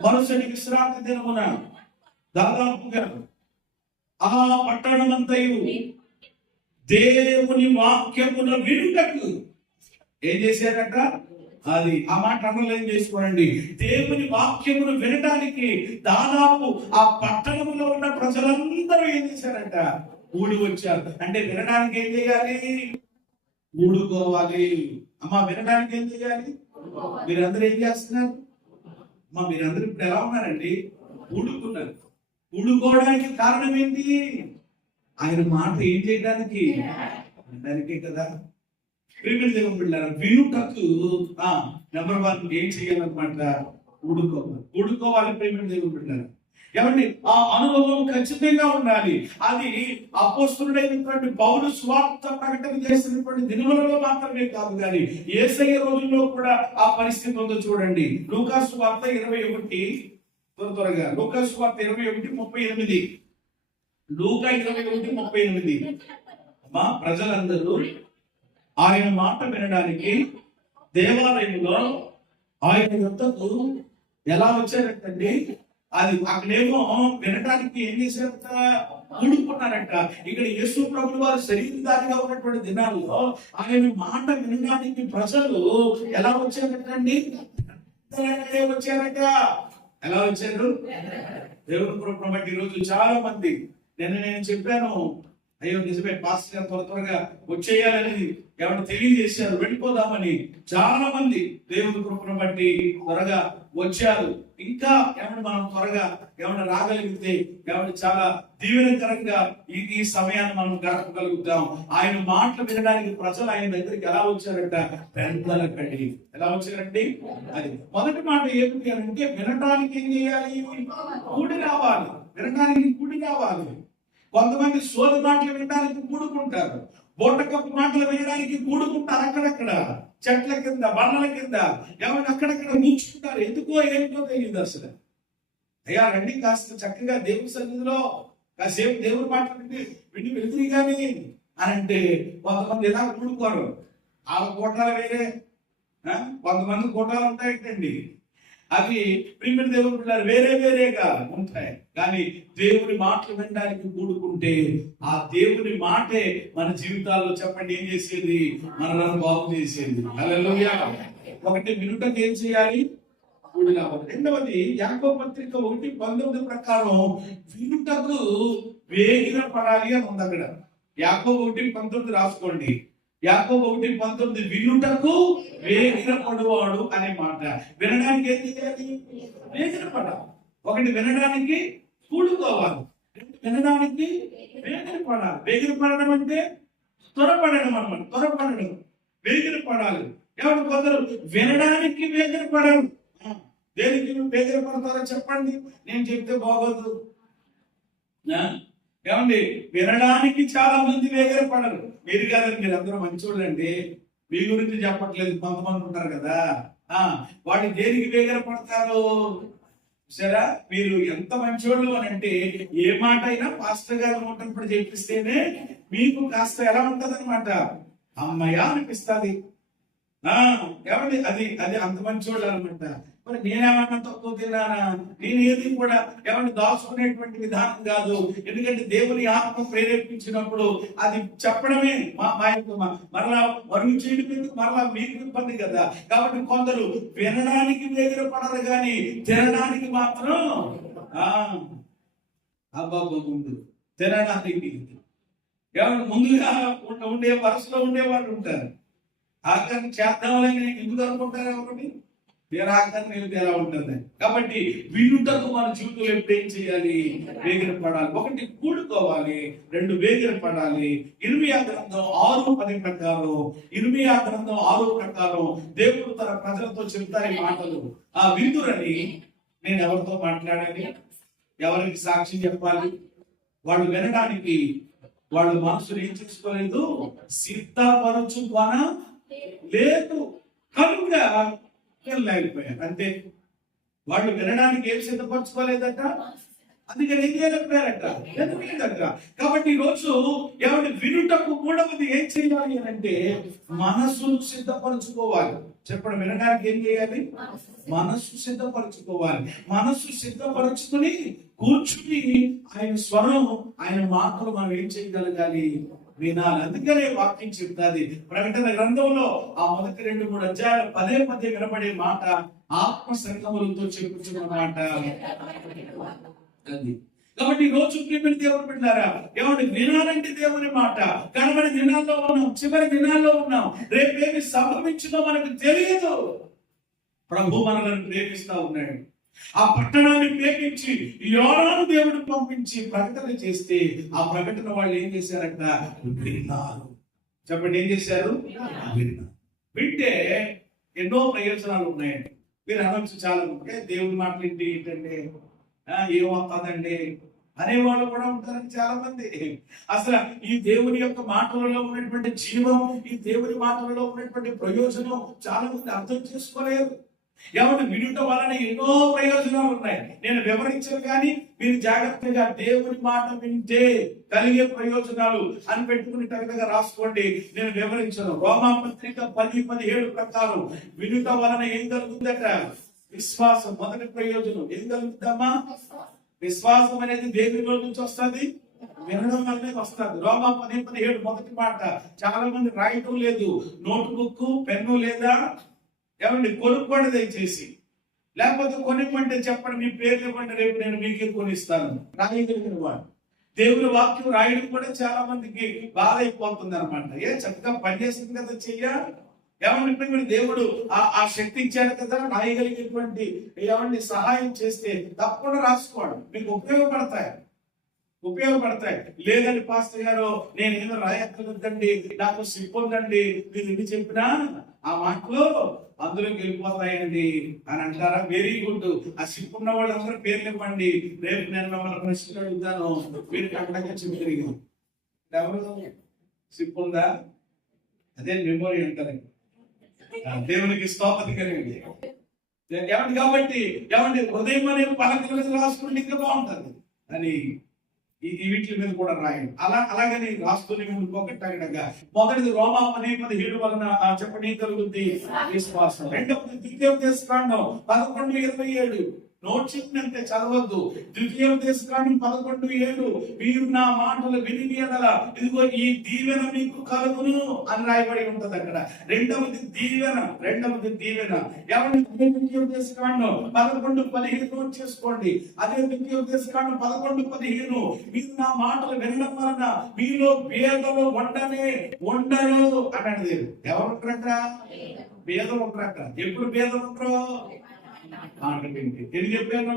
మరుసటి విశ్రాంతి దినమున దాదాపుగా ఆ పట్టణమంతయు దేవుని వాక్యమును వినుటకు ఏం చేశారట? అది ఆ మాట అండర్లైన్ చేసుకోండి. దేవుని వాక్యమును వినడానికి దాదాపు ఆ పట్టణంలో ఉన్న ప్రజలందరూ ఏం చేశారంట? కూడి వచ్చారు. అంటే వినడానికి ఏం చేయాలి? కూడుకోవాలి. అమ్మా వినడానికి ఏం చేయాలి? మీరందరూ ఏం చేస్తున్నారు? అమ్మా మీరందరూ ఇప్పుడు ఎలా ఉన్నారండి? కూడుకున్నారు. కూడుకోవడానికి కారణం ఏంటి? ఆయన మాట ఏం చేయడానికి? వినడానికే కదా. ప్రేమిల దేవుని బిడ్డలారా, వినుటకు నెంబర్ 1 ఏం చేయాలన్నమాట? కూడుకోవాలి. ప్రేమిల దేవుని బిడ్డలారా, ఏమండి ఆ అనుభవం ఖచ్చితంగా ఉండాలి. అది అపోస్తలుడైనటువంటి పౌలు స్వార్థ ప్రకటన చేసినటువంటి దినములలో మాత్రమే కాదు, కానీ యేసయ్య రోజుల్లో కూడా ఆ పరిస్థితి ఉందో చూడండి. లూకా సువార్త 21, త్వరగా లూకా సువార్త 21:38. లూకా 21:38. మా ప్రజలందరూ ఆయన మాట వినడానికి దేవాలయంలో ఆయన యొద్దకు ఎలా వచ్చారంటండి? అది అక్కడేమో వినడానికి ఏం చేశారంట? కూడుకున్నారంట. ఇక్కడ యేసు ప్రభువు వారు శరీరధారిగా ఉన్నటువంటి దినాల్లో ఆయన మాట వినడానికి ప్రజలు ఎలా వచ్చారంటండి? వచ్చారట. ఎలా వచ్చారు? దేవుని కృపను బట్టి ఈరోజు చాలా మంది, నేను చెప్పాను, అయ్యో నిజమే పాస్టర్ గారు త్వరగా వచ్చేయాలని ఏమన్నా తెలియజేశారు, వెళ్ళిపోదామని. చాలా మంది దేవుని కృపను బట్టి త్వరగా వచ్చారు. ఇంకా ఏమన్నా మనం త్వరగా ఏమన్నా రాగలిగితే ఏమన్నా చాలా దీవెనకరంగా ఈ సమయాన్ని మనం గడపగలుగుతాం. ఆయన మాటలు వినడానికి ప్రజలు ఆయన దగ్గరికి ఎలా వచ్చారంట? పెద్దల కడి. ఎలా వచ్చారండి? అది మొదటి మాట ఏమిటి అంటే, వినడానికి ఏం చేయాలి? కూడి రావాలి. వినడానికి కూడి రావాలి. కొంతమంది సోది మాటలు వినడానికి కూడుకుంటారు, బొట్టకప్పు మాటలు వినడానికి కూడుకుంటారు. అక్కడక్కడ చెట్ల కింద, బండల కింద ఏమైనా అక్కడక్కడ కూర్చుంటారు. ఎందుకో ఏంటో తెలియదు అసలు. అయ్యా రండి కాస్త చక్కగా దేవుని సన్నిధిలో కాసేపు దేవుని మాటలు విని వెళ్తుంది కానీ అని అంటే కొంతమంది ఎలా కూడుకోరు. వాళ్ళ కోటాలు వేరే, కొంతమంది కోటాలు ఉంటాయండి. అవి ప్రియమైన దేవుని పిల్లలు వేరే వేరేగా ఉంటాయి. కానీ దేవుని మాటలు వినడానికి కూడుకుంటే ఆ దేవుని మాటే మన జీవితాల్లో చెప్పండి ఏం చేసేది? మనలను బాగు చేసేది. హల్లెలూయా. ఒకటి వినుటకు ఏం చేయాలి? కూడి రావాలి. రెండవది యాకోబు పత్రిక 1:19 ప్రకారం వినుటకు వేగిర పడాలి అని ఉంది అక్కడ. యాకోబు 1:19 రాసుకోండి. యాకోబు 1:19 వినుటకు వేగిర పడువాడు అనే మాట. వినడానికి ఏం చేయాలి? వేగిర పడాలి. ఒకటి వినడానికి కూడుకోవాలి, వినడానికి వేగిర పడాలి. వేగిర పడడం అంటే త్వరపడడం అన్నమాట. త్వరపడడం, వేగిర పడాలి. ఎవరు కొందరు వినడానికి వేగిర పడరు. దేనికి వేగిర పడతారో చెప్పండి, నేను చెప్తే బాగోదు. ఏమండి వినడానికి చాలా మంది వేగిర పడరు. మీరు కాదండి, మీరు అందరూ మంచోళ్ళండి. మీ గురించి చెప్పట్లేదు, కొంతమంది ఉంటారు కదా, వాళ్ళు దేనికి వేగిర పడతారు? సరే మీరు ఎంత మంచోళ్ళు అని అంటే ఏ మాట అయినా పాస్టర్ గారు ఉన్నప్పుడు చెప్పిస్తేనే మీకు కాస్త ఎలా ఉంటది అనమాట, అమ్మయ్య అనిపిస్తుంది. ఏమండి అది అది అంత మంచోళ్ళు అనమాట. మరి నేనేమన్నా తక్కువ తిన్నానా? నేను ఏది కూడా ఏమన్నా దాచుకునేటువంటి విధానం కాదు. ఎందుకంటే దేవుని ఆత్మ ప్రేరేపించినప్పుడు అది చెప్పడమే మరలా మరుగు చేయడం మరలా మీకు ఇబ్బంది కదా. కాబట్టి కొందరు వినడానికి వేగిర పడరు కానీ తినడానికి మాత్రం ముందు తినడానికి ఏమన్నా ముందుగా ఉండే వరుసలో ఉండేవాళ్ళు ఉంటారు. ఆఖరి చేద్దామని ఎందుకు అనుకుంటారు? ఒకటి ఆఖరి ఎలా ఉంటుంది. కాబట్టి వినుటకు మన జీవితంలో ఎప్పుడు ఏం చేయాలి? వేగిర పడాలి. ఒకటి కూడుకోవాలి, రెండు వేగిర పడాలి. ఇర్మియా గ్రంథం 6:10 ప్రకారం, ఇర్మియా గ్రంథం 6 ప్రకారం దేవుడు తన ప్రజలతో చెప్తారు ఈ మాటలు. ఆ విందురని నేను ఎవరితో మాట్లాడాలి? ఎవరికి సాక్షి చెప్పాలి? వాళ్ళు వినడానికి వాళ్ళు మనసులు ఏం చేసుకోలేదు, సిద్ధపరచుకొన లేదు కనుక లేకపోయారు అంతే. వాళ్ళు వినడానికి ఏం సిద్ధపరచుకోలేదట, అందుకని ఏం చేయలేకపోయారట, లేదట. కాబట్టి ఈ రోజు ఎవరి వినుటకు మూడవది ఏం చేయాలి అని అంటే మనస్సును సిద్ధపరచుకోవాలి. చెప్పండి, వినడానికి ఏం చేయాలి? మనస్సు సిద్ధపరచుకోవాలి. మనస్సు సిద్ధపరచుకుని కూర్చుని ఆయన స్వరం, ఆయన మాటలు మనం ఏం చేయగలగాలి? వినాలి. అందుకనే వాక్యం చెప్తాది ప్రకటన గ్రంథంలో ఆ మొదటి 2-3 అధ్యాయాలు పదే పదే వినబడే మాట ఆత్మ సంగములతో చెప్పుచున్న మాట అది. కాబట్టి ఈ రోజు ప్రియమైన దేవుని బిడ్డలారా, ఏమంటే వినాలంటే దేవుని మాట. కనబడి దినాల్లో ఉన్నాం, చివరి దినాల్లో ఉన్నాం. రేపేమి సంభవించిందో మనకు తెలియదు. ప్రభు మనల్ని ప్రేమిస్తా ఉన్నాడు. ఆ పట్టణాన్ని ప్రేమించి యోనాను దేవుడు పంపించి ప్రకటన చేస్తే ఆ ప్రకటన వాళ్ళు ఏం చేశారంట? విన్నారు. చెప్పండి, ఏం చేశారు? విన్నారు. వింటే ఎన్నో ప్రయోజనాలు ఉన్నాయండి. మీరు అనొచ్చు చాలా దేవుని మాటలు ఏంటంటే ఏమవుతుందండి అనేవాళ్ళు కూడా ఉంటారని చాలా మంది. అసలు ఈ దేవుని యొక్క మాటలలో ఉన్నటువంటి జీవం, ఈ దేవుని మాటలలో ఉన్నటువంటి ప్రయోజనం చాలా మంది అర్థం చేసుకోలేరు. ఎవరు వినుట వలన ఎన్నో ప్రయోజనాలు ఉన్నాయి. నేను వివరించను కానీ మీరు జాగ్రత్తగా దేవుని మాట వింటే కలిగే ప్రయోజనాలు అని పెట్టుకుని తగ్గగా రాసుకోండి. నేను వివరించను. రోమాపత్రిక 10:17 ప్రకారం వినుట వలన ఏం కలుగుతుందట? విశ్వాసం. మొదటి ప్రయోజనం ఏం కలుగుతామా? విశ్వాసం అనేది దేవుని నుంచి వస్తుంది, వినడం వల్లనే వస్తుంది. రోమా 10:17 మొదటి మాట. చాలా మంది రాయటం లేదు, నోట్ బుక్ పెన్ను లేదా ఏమండి కొనుక్కోండి దయచేసి. లేకపోతే కొనివ్వండి, చెప్పండి మీ పేర్లు ఇవ్వండి, రేపు నేను మీకే కొనిస్తాను. రాయగలిగిన వాడు. దేవుని వాక్యం రాయడం కూడా చాలా మందికి బాధ అయిపోతుంది అనమాట. చక్కగా పనిచేస్తుంది కదా చెయ్య. ఏమంటే దేవుడు ఆ శక్తి ఇచ్చాడు కదా, రాయగలిగేటువంటి ఏమండి సహాయం చేస్తే తప్పకుండా రాసుకోండి, మీకు ఉపయోగపడతాయి. లేదండి పాస్టర్ గారు నేనేమో రాయక్కర్లేదండి, నాకు సిప్పు ఉందండి, మీరు ఎన్ని చెప్పినా ఆ మాటలు అందులోకి వెళ్ళిపోతాయండి అని అంటారా? Very good. ఆ సిప్పు ఉన్న వాళ్ళందరూ పేర్లు ఇవ్వండి, రేపు నేను మిమ్మల్ని ప్రశ్నలు అడుగుతాను, మీరు అక్కడికి చెప్పి ఎవరు సిప్పు ఉందా? అదే మెమోరీ అంటారండి. దేవునికి స్తోత్రం కలిగింది. ఏమండి కాబట్టి ఏమండి హృదయం అనే పలకలు రాసుకుంటే ఇంకా బాగుంటుంది అని ఈ వీటి మీద కూడా రాయండి. అలాగని రాస్తూనే ఇంకొకటిగా మొదటిది రోమా 10:17 వలన చెప్పని కలుగుద్ది విశ్వాసం. రెండవది ద్వితీయోపదేశకాండం 11:27. నోట్ చెప్పినంతే చదవద్దు. ద్వితీయోపదేశకాండం 11:7 మీరు నా మాటలు విని ఎడల ఇదిగో ఈ దీవెన మీకు కలుగును అని రాయబడి ఉంటది అక్కడ. రెండవది దీవెన. ఎవరి ద్వితీయోపదేశకాండం 11:15 నోట్ చేసుకోండి. అదే ద్వితీయోపదేశకాండం 11:15 మీరు నా మాటలు వినడం వలన మీలో భేదలు ఉండరు అన్నది. ఎవరు ఉంటారట? భేదలు ఉంటారట. ఎప్పుడు భేదలు ఉంటారో ఎందుకు చెప్పాను?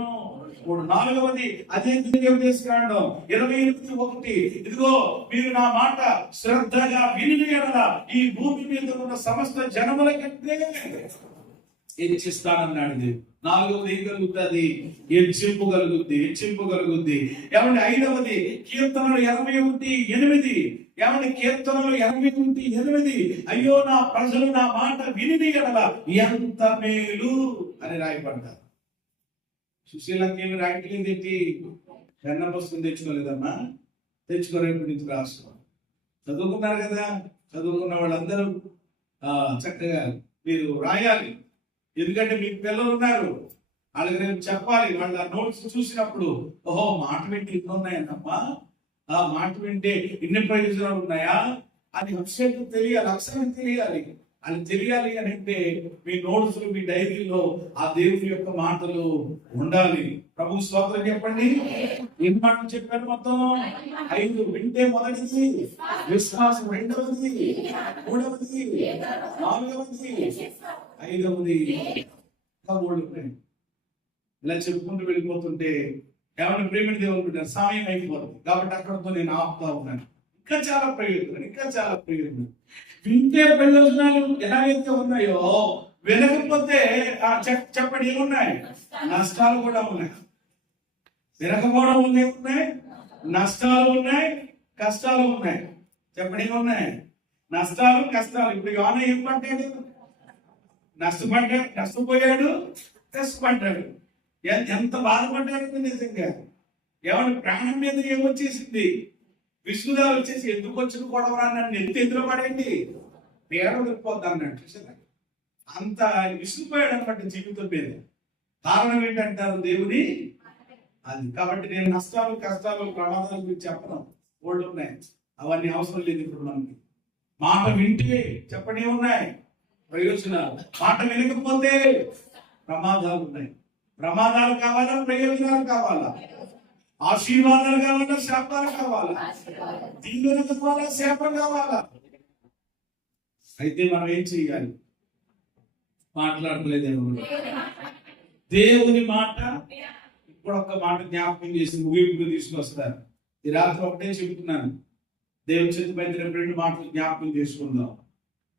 4వది అదే ద్వితీయోపదేశకాండం 28:1 ఇదిగో మీరు నా మాట శ్రద్ధగా విని ఎడల ఈ భూమి మీద ఉన్న సమస్త జనముల కంటే హెచ్చిస్తానన్నాడు. 4వది ఏం కలుగుతుంది? హెచ్చింపు కలుగుద్ది. ఏమంటే 5వది కీర్తనలు 81:8. ఏమంటే కీర్తనలు 81:8 అయ్యో నా ప్రజలు నా మాట విని ఎడల ఎంత మేలు అని రాయబడ్డారు. సుశీలకి ఏమి రాయట్లేదు ఏంటి? పెన్న పుస్తకం తెచ్చుకోలేదమ్మా, తెచ్చుకోరేపు నుంచి రాసుకో. చదువుకున్నారు కదా, చదువుకున్న వాళ్ళందరూ చక్కగా మీరు రాయాలి. ఎందుకంటే మీకు పిల్లలు ఉన్నారు, వాళ్ళకి రేపు చెప్పాలి. వాళ్ళ నోట్స్ చూసినప్పుడు ఓహో మాట వింటే ఇన్ని ఉన్నాయన్నమ్మా, ఆ మాట వింటే ఇన్ని ప్రయోజనాలు ఉన్నాయా అని అక్షరం తెలియాలి. అది తెలియాలి అని అంటే మీ నోట్స్ మీ డైరీలో ఆ దేవుని యొక్క మాటలు ఉండాలి. ప్రభు స్తోత్రం చెప్పండి. ఎన్ని మాటలు చెప్పారు? మొత్తం 5. వింటే మొదటిది విశ్వాసం, రెండవది, మూడవది, 4వది, 5వది. ఇలా చెప్పుకుంటూ వెళ్ళిపోతుంటే ఏమన్నా ప్రేమిని దేవుడు సమయం అయిపోతుంది. కాబట్టి అక్కడతో నేను ఆపుతా ఉన్నాను. ఇంకా చాలా ప్రయోజనం. వింటే ప్రయోజనాలు ఎలాగైతే ఉన్నాయో వినకపోతే చెప్పండి ఏమున్నాయి? నష్టాలు కూడా ఉన్నాయి. వినకపోవడం ఉన్నాయి, నష్టాలు ఉన్నాయి, కష్టాలు ఉన్నాయి. చెప్పండి ఏమున్నాయి? నష్టాలు కష్టాలు. ఇప్పుడు యోన ఏం పడ్డాడు? నష్టపోయాడు, కష్టపడ్డాడు. ఎంత బాధపడ్డాడు నిజంగా. ఎవరి ప్రాణం మీద ఏమొచ్చేసింది? విసుగుదా వచ్చేసి, ఎందుకు వచ్చిన గొడవరా, నన్ను ఎదురు పడండి, పేడ వదిలిపోద్ది అన్నట్టు. అంత విసుగుపోయాడు అనమాట జీవితం మీద. కారణం ఏంటంటారు? దేవుని అది. కాబట్టి నేను నష్టాలు కష్టాలు ప్రమాదాల గురించి చెప్పను, ఓల్డ్ ఉన్నాయి, అవన్నీ అవసరం లేదు ఇప్పుడు మనకి. మాట వింటే చెప్పనే ఉన్నాయి ప్రయోజనాలు, మాట వినకపోతే ప్రమాదాలు ఉన్నాయి. ప్రమాదాలు కావాలా, ప్రయోజనాలు కావాలా? ఆశీర్వాదాలు కావాలా, శాపాలు కావాలా? దీవెన కావాలా, శాపం కావాలా? అయితే మనం ఏం చెయ్యాలి? మాట్లాడలేదేమో. దేవుని మాట ఇప్పుడు ఒక్క మాట జ్ఞాపకం చేసి ముగింపుకు తీసుకొస్తారు. ఈ రాత్రి ఒకటే చెబుతున్నాను, దేవుని చేతిపైన 2 మాటలు జ్ఞాపకం చేసుకుందాం.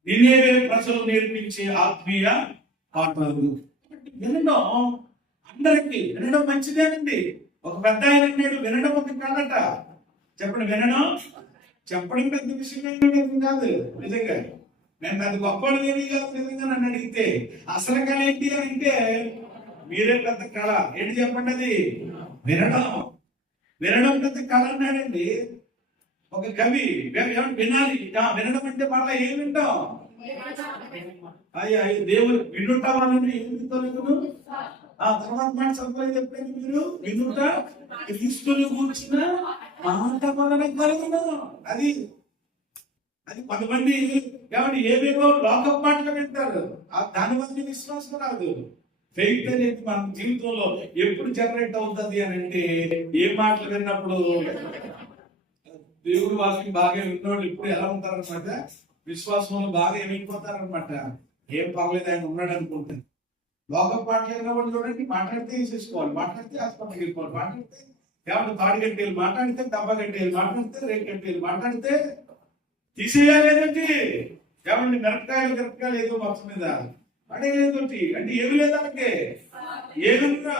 నినేవే ప్రజలు నేర్పించే ఆత్మీయ పాఠాలు. వినడం అందరికి వినడం మంచిదేనండి. ఒక పెద్ద ఆయన అన్నాడు, వినడం ఒక కాదట. చెప్పండి, వినడం చెప్పడం పెద్ద విషయం కాదు. నిజంగా నేను అది గొప్పలు ఏమి కాదు. నిజంగా నన్ను అడిగితే అసలు కళ ఏంటి అని అంటే మీరే పెద్ద కళ ఏంటి చెప్పండి. అది వినడం. వినడం పెద్ద కళ అన్నాడండి ఒక కవి. వినాలి. వినడం అంటే మళ్ళా ఏం వింటాం? అయ్యా దేవుడు వినుట వాళ్ళని ఏమి తొలగను. ఆ తర్వాత మాట చదువులేదు ఎప్పుడైతే మీరు వినుట క్రీస్తుని కూర్చిన మాట వలన కలుగును. అది అది కొంతమంది ఏమంటే ఏవేవో లోకం మాటలు వింటారు, దాని వల్ల విశ్వాసం రాదు. ఫెయిత్ అనేది మన జీవితంలో ఎప్పుడు జనరేట్ అవుతుంది అని అంటే ఏ మాటలు విన్నప్పుడు. దేవుడు వాక్యం బాగా విన్నోళ్ళు ఇప్పుడు ఎలా ఉంటారనమాట, విశ్వాసంలో బాగా ఏమైపోతారనమాట. ఏం పర్లేదు ఆయన ఉన్నాడు అనుకుంటారు. లోకం మాట్లాడిన వాళ్ళు చూడండి, మాట్లాడితే వేసేసుకోవాలి, మాట్లాడితే హాస్పిటల్కి వెళ్ళిపోవాలి, మాట్లాడితే ఏమంటే తాడి గంటేయాలి, మాట్లాడితే డబ్బా గంటేయాలి, మాట్లాడితే రేపు గంటేయాలి, మాట్లాడితే తీసేయాలి. ఏదంటే ఏమండి మిరపకాయలు ఏదో మొత్తం మీద పడేలేదోటి అంటే ఏమి లేదు అలాగే ఏమన్నా.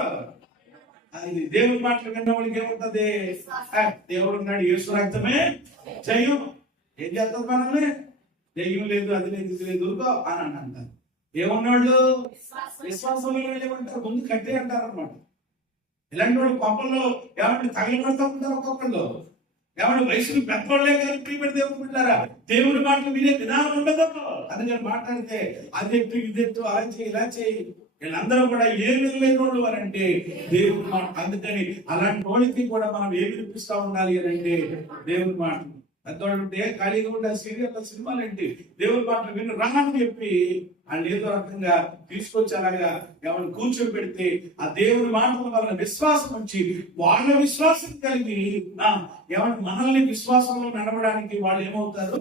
అది దేవుడి మాటలు విన్న వాళ్ళకి ఏముంటది? దేవుడు ఉన్నాడు, యేసు రక్తమే జయం. ఏం చేస్తారు మనల్ని? దెయ్యం లేదు, అది లేదు, ఇది లేదు, ఊరుకో అని అంటారు. ఏమన్నాళ్ళు? విశ్వాసంలో ఏమంటారు? ముందు కట్టే అంటారు అనమాట. ఇలాంటి వాళ్ళు కొంపల్లో ఏమంటే తగిలి పడతా ఉంటారు. ఒక్కొక్కళ్ళు ఏమంటే వయసుకు పెద్దవాళ్ళే కానీ ప్రియమైన దేవుడు బిడ్డలారా, దేవుడి మాటలు వినే విధానం ఉండదు. అందుకని మాట్లాడితే అదెట్టు ఇదెట్టు, అలా చేయి ఇలా చేయి, వీళ్ళందరూ కూడా ఏమి లేని వాళ్ళు అని అంటే దేవుడి మాట. అందుకని అలాంటి వాళ్ళకి కూడా మనం ఏమి వినిపిస్తా ఉండాలి అని అంటే దేవుడి మాటలు. పెద్దవాళ్ళుంటే ఖాళీగా ఉండే సీరియల్ సినిమాలు ఏంటి, దేవుడి మాటలు విని రాని చెప్పి వాళ్ళు ఏదో రకంగా తీసుకొచ్చి అలాగా ఎవరిని కూర్చోబెడితే ఆ దేవుడి మాటల వలన విశ్వాసం వచ్చి వాళ్ళ విశ్వాసం కలిగి ఎవరి మనల్ని విశ్వాసంలో నడవడానికి వాళ్ళు ఏమవుతారు?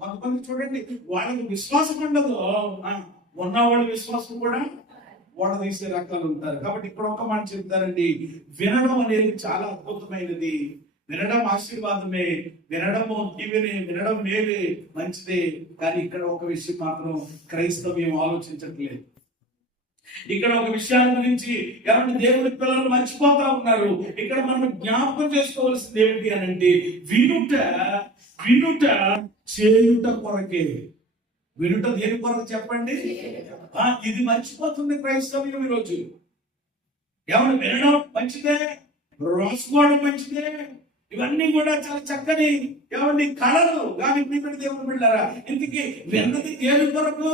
కొంతమంది చూడండి, వాళ్ళకి విశ్వాసం ఉండదు, ఉన్న వాళ్ళ విశ్వాసం కూడా ఓడ తీసే రకాలు ఉంటారు. కాబట్టి ఇక్కడ ఒక మాట చెప్తారండి, వినడం అనేది చాలా అద్భుతమైనది. వినడం ఆశీర్వాదమే, వినడము దీవెనే, వినడం మేలే, మంచిదే. కానీ ఇక్కడ ఒక విషయం మాత్రం క్రైస్తవ్యం ఆలోచించట్లేదు. ఇక్కడ ఒక విషయాల గురించి ఎవరి దేవుడి పిల్లలు మర్చిపోతా ఉన్నారు. ఇక్కడ మనం జ్ఞాపకం చేసుకోవాల్సింది ఏమిటి అని అంటే వినుట చేయుట కొరకే. వినుట దేని కొరకు చెప్పండి? ఇది మర్చిపోతుంది క్రైస్తవ్యం ఈరోజు. ఎవరు వినడం మంచిదే, రాసుకోవడం మంచిదే, ఇవన్నీ కూడా చాలా చక్కని ఏమండి కళలు. కానీ ఇప్పుడు దేవుడు బిడ్డారా, ఇంటికి విన్నది దేని కొరకు?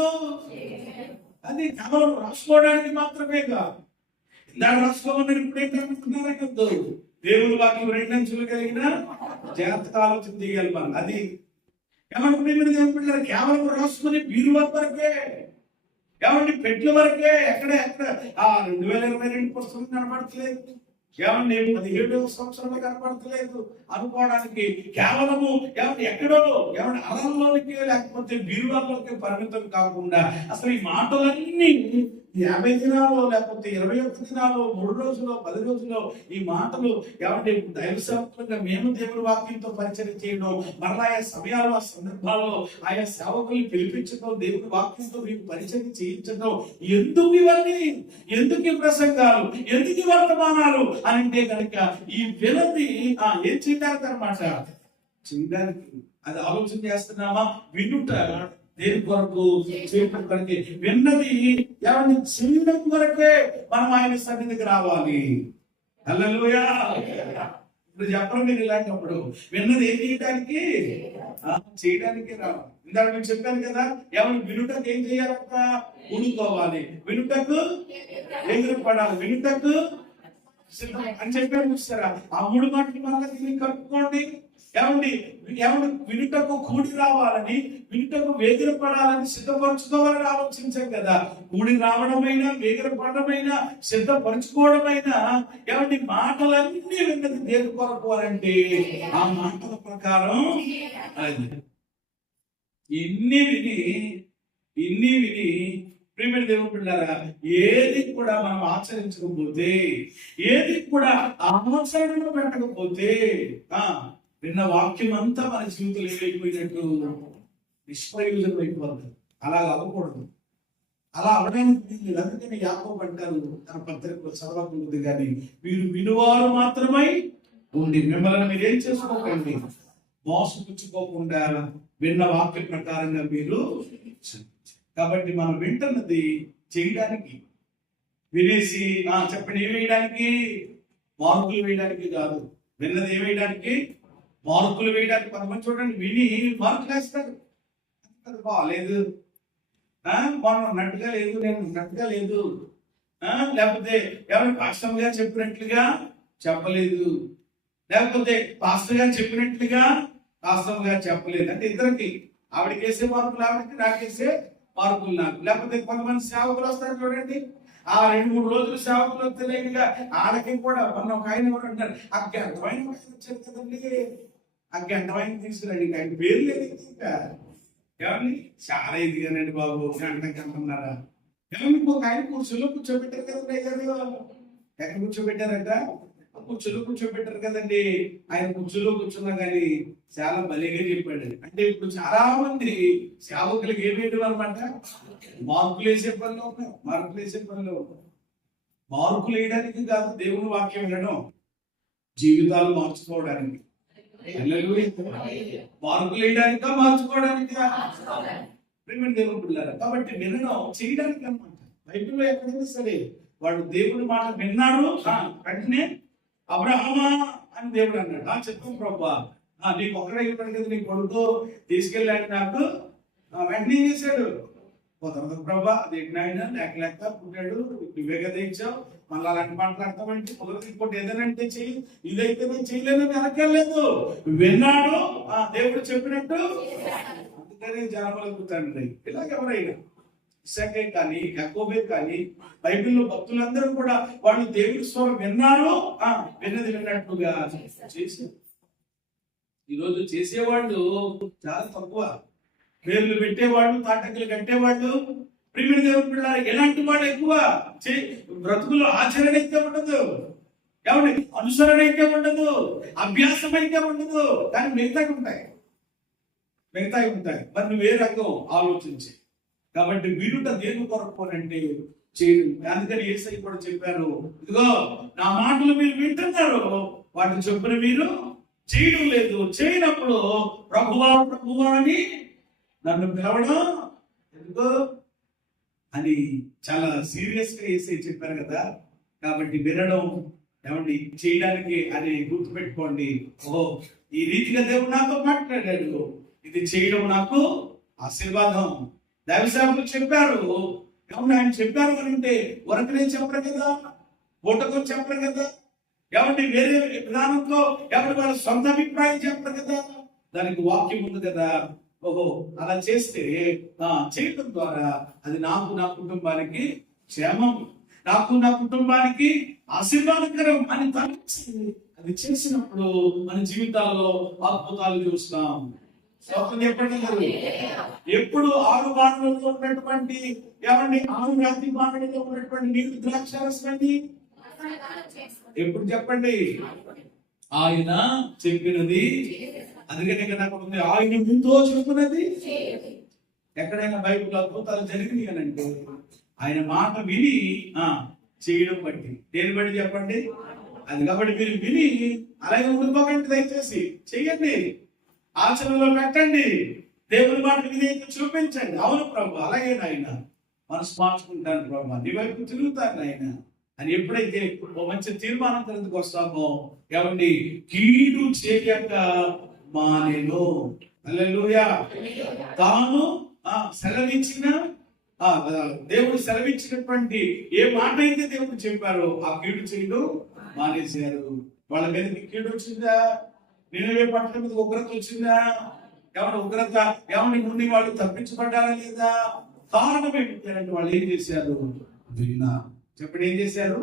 అది కేవలం రాసుకోవడానికి మాత్రమే కాదు. దాన్ని రాసుకోమని ఇప్పుడు ఏంటనుకుంటున్నారా కదా, దేవుడు వాక్యం 2 అంచులు కలిగిన జాగ్రత్తగా ఆలోచన చేయాలి మనం. అది ఏమంటే దేవుడు బిడ్డారా, కేవలం రాసుకుని బీరువా వరకే, ఏమండి పెట్ల వరకే. ఎక్కడ 2022 పుస్తకం కనపడట్లేదు, ఏమండి 17వ సంవత్సరంలో కనపడతలేదు అనుకోవడానికి కేవలము ఏమంటే ఎక్కడో ఏమంటే అలంలోనికి లేకపోతే బీరువాల్లోకి పరిమితం కాకుండా అసలు ఈ మాటలన్నీ 50 దినాలు లేకపోతే 21 దినాలు 3 రోజులు 10 రోజులు ఈ మాటలు ఏమంటే దైవసేవకులుగా మేము దేవుని వాక్యంతో పరిచయం చేయడం, మరలా ఆయా సమయాల్లో ఆ సందర్భాల్లో ఆయా సేవకుల్ని పిలిపించడం, దేవుని వాక్యంతో మీకు పరిచయం చేయించడం. ఎందుకు ఇవన్నీ? ఎందుకు ఈ ప్రసంగాలు? ఎందుకు ఈ వర్తమానాలు అని అంటే కనుక ఈ వినతి ఏం చేయడానికి అనమాట, చేయడానికి. అది ఆలోచన చేస్తున్నామా? వినుట దేని కొరకు? చేయడం కొరకే. విన్నది ఏమని? చేయడం కొరకే మనం ఆయన సన్నిధికి రావాలి. హల్లెలూయా. ఇప్పుడు చెప్పండి, నేను ఇలాంటప్పుడు విన్నది ఏం చేయడానికి? చేయడానికి రావాలి. ఇందాక నేను చెప్పాను కదా, ఏమని? వినుటకు ఏం చేయాలంట? ఊడుకోవాలి. వినుటకు ఎదురుపడాలి. వినుటకు అని చెప్పాను చూస్తారా? ఆ 3 మాటలు మళ్ళీ దీన్ని కలుపుకోండి. ఏమండి? వినుటకు కూడి రావాలని, వినుటకు వేగిరపడాలని, సిద్ధపరచుకోవాలని ఆలోచించాం కదా. కూడి రావడమైనా, వేగిరపడమైనా, సిద్ధపరచుకోవడమైనా ఏమండి? మాటలన్నీ విన్నది దేని కొరకు అంటే ఆ మాటల ప్రకారం అది. ఇన్ని విని ప్రియమైన దేవుని బిడ్డలారా, ఏది కూడా మనం ఆచరించకపోతే, ఏది కూడా ఆచరణలో పెట్టకపోతే విన్న వాక్యం అంతా మన జీవితంలో ఏమైపోయినట్టు? నిష్ప్రయోజనం అయిపోతుంది. అలా అవ్వకూడదు. అలా అవడానికి అందుకని యాకోబు అంటారు తన పత్రికలో చదవకూడదు కానీ మీరు వినువారు మాత్రమై ఉండి మిమ్మల్ని మీరు ఏం చేసుకోకండి, మోసపుచ్చుకోకుండా విన్న వాక్య ప్రకారంగా మీరు. కాబట్టి మనం వింటున్నది చేయడానికి, వినేసి చెప్పండి ఏం వేయడానికి? మార్కులు వేయడానికి కాదు. విన్నది ఏం వేయడానికి? మార్కులు వేయడానికి. కొంతమంది చూడండి, విని మార్కులు వేస్తారు. బాగాలేదు, మనం నట్టుగా లేదు, నేను నట్టుగా లేదు, లేకపోతే ఎవరు పాస్టర్ గారు చెప్పినట్లుగా చెప్పలేదు, లేకపోతే పాస్టర్ గారు చెప్పినట్లుగా పాస్టర్ గారు చెప్పలేదు. అంటే ఇద్దరికి, ఆవిడకేసే మార్కులు ఆవిడకి, నాకేసే మార్కులు నాకు. లేకపోతే కొంతమంది సేవకులు వస్తారు చూడండి, ఆ 2-3 రోజులు సేవకులు తెలియదుగా వాళ్ళకి కూడా మొన్న ఒక ఆయన కూడా అంటారు, అగ్గంటమైన వచ్చారు కదండి, అగ్గంటమైన తీసుకురండి, ఆయన పేరు లేదు ఇంకా. ఏమని? చాలా ఇదిగానండి బాబు, గంటన్నారా? ఏమని? ఒక ఆయన కుర్చీలో కూర్చోబెట్టారు కదండి అయ్యారు. ఎక్కడ కూర్చోబెట్టారట? కుర్చీలో కూర్చోబెట్టారు కదండి. ఆయన కుర్చీలో కూర్చున్నా కానీ చాలా బలిగా చెప్పాడు. అంటే ఇప్పుడు చాలా మంది సేవకులకి ఏమేయడం అనమాట? మార్కులు వేసే పనిలో ఉన్నాం. మార్కులు వేసే పనిలో ఉన్నాం. మార్కులు వేయడానికి కాదు దేవుని వాక్యం వినడం, జీవితాలు మార్చుకోవడానికి. మార్కులు వేయడానికా మార్చుకోవడానికి? దేవుని పిల్లలు. కాబట్టి వినడం చేయడానికి అనమాట. బైబిల్లో ఎక్కడైనా సరే వాడు దేవుడి మాట విన్నాడు, వెంటనే అబ్రహామా అని దేవుడు అన్నాడు. చెప్పాను ప్రభా, నీకు ఒక్కడే ఇవ్వడు కదా, నీ కొడుకు తీసుకెళ్ళాడు నాకు. వెంటనే ఏం చేశాడు? కుదరదు ప్రభా, అది ఎగ్నాయినా లేక పుట్టాడు, నువ్వే కదా ఇచ్చావు, మళ్ళీ అలాంటి మాట్లాడతామంటే కుదరదు. ఇంకోటి ఏదైనా చెయ్యి, ఇదైతే నేను చేయలేదని వెనకెళ్ళలేదు. విన్నాడు, దేవుడు చెప్పినట్టు. అందుకనే జనములకు తండ్రి. ఇలాగ ఎవరైనా ఇస్సాకే కానీ యాకోబే కానీ బైబిల్లో భక్తులందరూ కూడా వాళ్ళు దేవుడి స్వరం విన్నారు, విన్నది విన్నట్టుగా చేశారు. ఈరోజు చేసేవాళ్ళు చాలా తక్కువ. పేర్లు పెట్టేవాళ్ళు, తాటకులు కట్టేవాళ్ళు. ప్రియమైన దేవుని పిల్లలు ఎలాంటి వాళ్ళు ఎక్కువ. బ్రతుకులో ఆచరణ అయితే ఉండదు, ఏమండి? అనుసరణ అయితే ఉండదు, అభ్యాసం అయితే ఉండదు. కానీ మిగతాయి ఉంటాయి. మరి నువ్వు ఏ రకం ఆలోచించి. కాబట్టి వినుట దేని కొరకు అంటే చేయడం. అందుకని యేసయ్య కూడా చెప్పారు, ఇదిగో నా మాటలు మీరు వింటున్నారు, వాటిని చొప్పున మీరు చేయడం లేదు. చేయనప్పుడు ప్రభువా ప్రభువా అని నన్ను పిలవడం ఎందుకో అని చాలా సీరియస్ గా యేసయ్య చెప్పారు కదా. కాబట్టి వినడం ఏమండి చేయడానికి అని గుర్తుపెట్టుకోండి. ఈ రీతిగా దేవుడు నాతో మాట్లాడాడు, ఇది చేయడం నాకు ఆశీర్వాదం. దైవ సేవకులు చెప్పారు, ఏమన్నా ఆయన చెప్పారు అని అంటే వరకనే చెప్పరు కదా, ఓటకు చెప్పరు కదా, ఏమంటే వేరే విధానంతో ఎవరి వాళ్ళ సొంత అభిప్రాయం చెప్పరు కదా. దానికి వాక్యం ఉంది కదా. అలా చేస్తే చేయడం ద్వారా అది నాకు నా కుటుంబానికి క్షేమం, నాకు నా కుటుంబానికి ఆశీర్వాదకరం అని తలచి అది చేసినప్పుడు మన జీవితాల్లో అద్భుతాలు చూస్తాం. చెప్పండి. ఎప్పుడు 6 బాణలలో ఉన్నటువంటి ఏమండి 6 రాతి బాణలలో ఉన్నటువంటి నీరు ద్రాక్షారసమండి ఎప్పుడు చెప్పండి? ఆయన చెప్పినది. అందుకని ఇక్కడ నాకు ఉంది, ఆయన మీతో చెప్పినది. ఎక్కడైనా బైబిల్ అద్భుతాలు జరిగినాయి అని అంటే ఆయన మాట విని చేయడం బట్టి. దేని బట్టి చెప్పండి? అది కాబట్టి మీరు విని అలాగే ఉండిపోకండి, దయచేసి చెయ్యండి. ఆచరణలో పెట్టండి. దేవుని మాట విధేయత చూపించండి. అవును ప్రభు, అలాగే నాయన మనసు మార్చుకుంటాను ప్రభు, నీ వైపు తిరుగుతాను నాయన అని ఎప్పుడైతే ఓ మంచి తీర్మానం కిందకు వస్తామో, ఏమండి, కీడు చేయక మానెను. హల్లెలూయా. తాను సెలవిచ్చిన దేవుడు సెలవిచ్చినటువంటి ఏ మాట అయితే దేవుడు చెప్పారో ఆ కీడు చేయడం మానేశారు. వాళ్ళ మీదకి కీడు వచ్చిందా? నినవే పట్టణం మీద ఉగ్రత వచ్చిందా? ఏమన్నా ఉగ్రత ఏమని నుండి వాళ్ళు తప్పించబడ్డారా లేదా? కారణం ఏంటంటే వాళ్ళు ఏం చేశారు? విన్నా. చెప్పండి, ఏం చేశారు?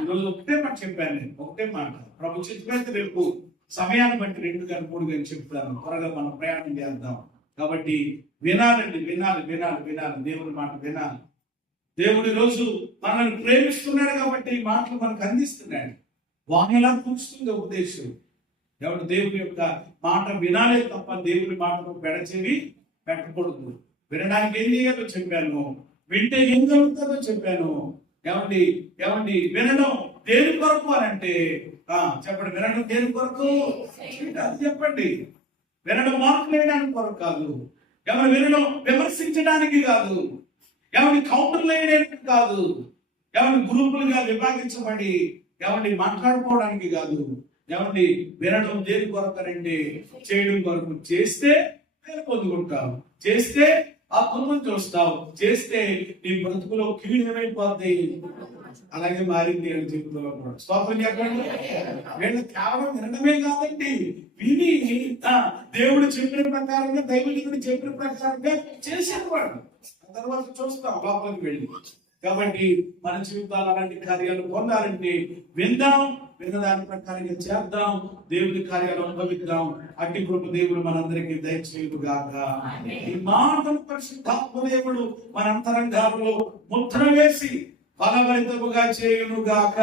ఈరోజు ఒకటే మాట చెప్పాను నేను, ఒకటే మాట. ప్రభు చెప్పినట్టు రేపు సమయాన్ని బట్టి 2 కానీ 3 కానీ చెప్తాను. త్వరగా మనం ప్రయాణం చేద్దాం. కాబట్టి వినాలండి, వినాలి వినాలి వినాలి, దేవుడి మాట వినాలి. దేవుడి రోజు మనల్ని ప్రేమిస్తున్నాడు కాబట్టి ఈ మాటలు మనకు అందిస్తున్నాడు. వాణిలా కూర్చుంది ఉపదేశం. ఎవరు దేవుని యొక్క మాట వినాలే తప్ప దేవుని మాటను పెడచెవి పెట్టకూడదు. వినడానికి ఏం చేయాలో చెప్పాను, వింటే ఏం జరుగుతుందో చెప్పాను. ఏమండి ఏమండి వినడం దేని కొరకు అని అంటే చెప్పండి, వినడం దేని కొరకు అది చెప్పండి. వినడం మార్పులు వేయడానికి కొరకు కాదు. ఎవరు వినడం విమర్శించడానికి కాదు. ఎవరి కౌంటర్లు వేయడానికి కాదు. ఎవరి గ్రూపులుగా విభాగించబడి ఎవరిని మాట్లాడుకోవడానికి కాదు. ఎవరిని వినడం దేని కొరకనండి? చేయడం కొరకు. చేస్తే పేరు పొందుకుంటావు, చేస్తే అద్భుతం చూస్తావు, చేస్తే నీ బ్రతుకులో కీడు ఏమైపోద్ది? అలాగే మారింది అని చెప్తున్నా కూడా. స్తోత్రం చెప్పండి. వీళ్ళు కేవలం వినడమే కాదండి, విని దేవుడు చెప్పిన ప్రకారంగా, దైవజనుడు చెప్పిన ప్రకారంగా చేసేవాడు. ఆ తర్వాత చూస్తాం లోపలికి వెళ్ళి. కాబట్టి మన జీవితాలు అలాంటి కార్యాలు పొందాలంటే విందాం, విన్నదాని ప్రకారంగా చేద్దాం, దేవుడి కార్యాలు అనుభవిద్దాం. అట్టి కృప దేవుడు మనందరికీ దయచేయుగాక. ఈ మాటలు పరిశుద్ధాత్మ దేవుడు మన అంతరంగాలలో ముద్ర వేసి ఫలభరితముగా చేయునుగాక.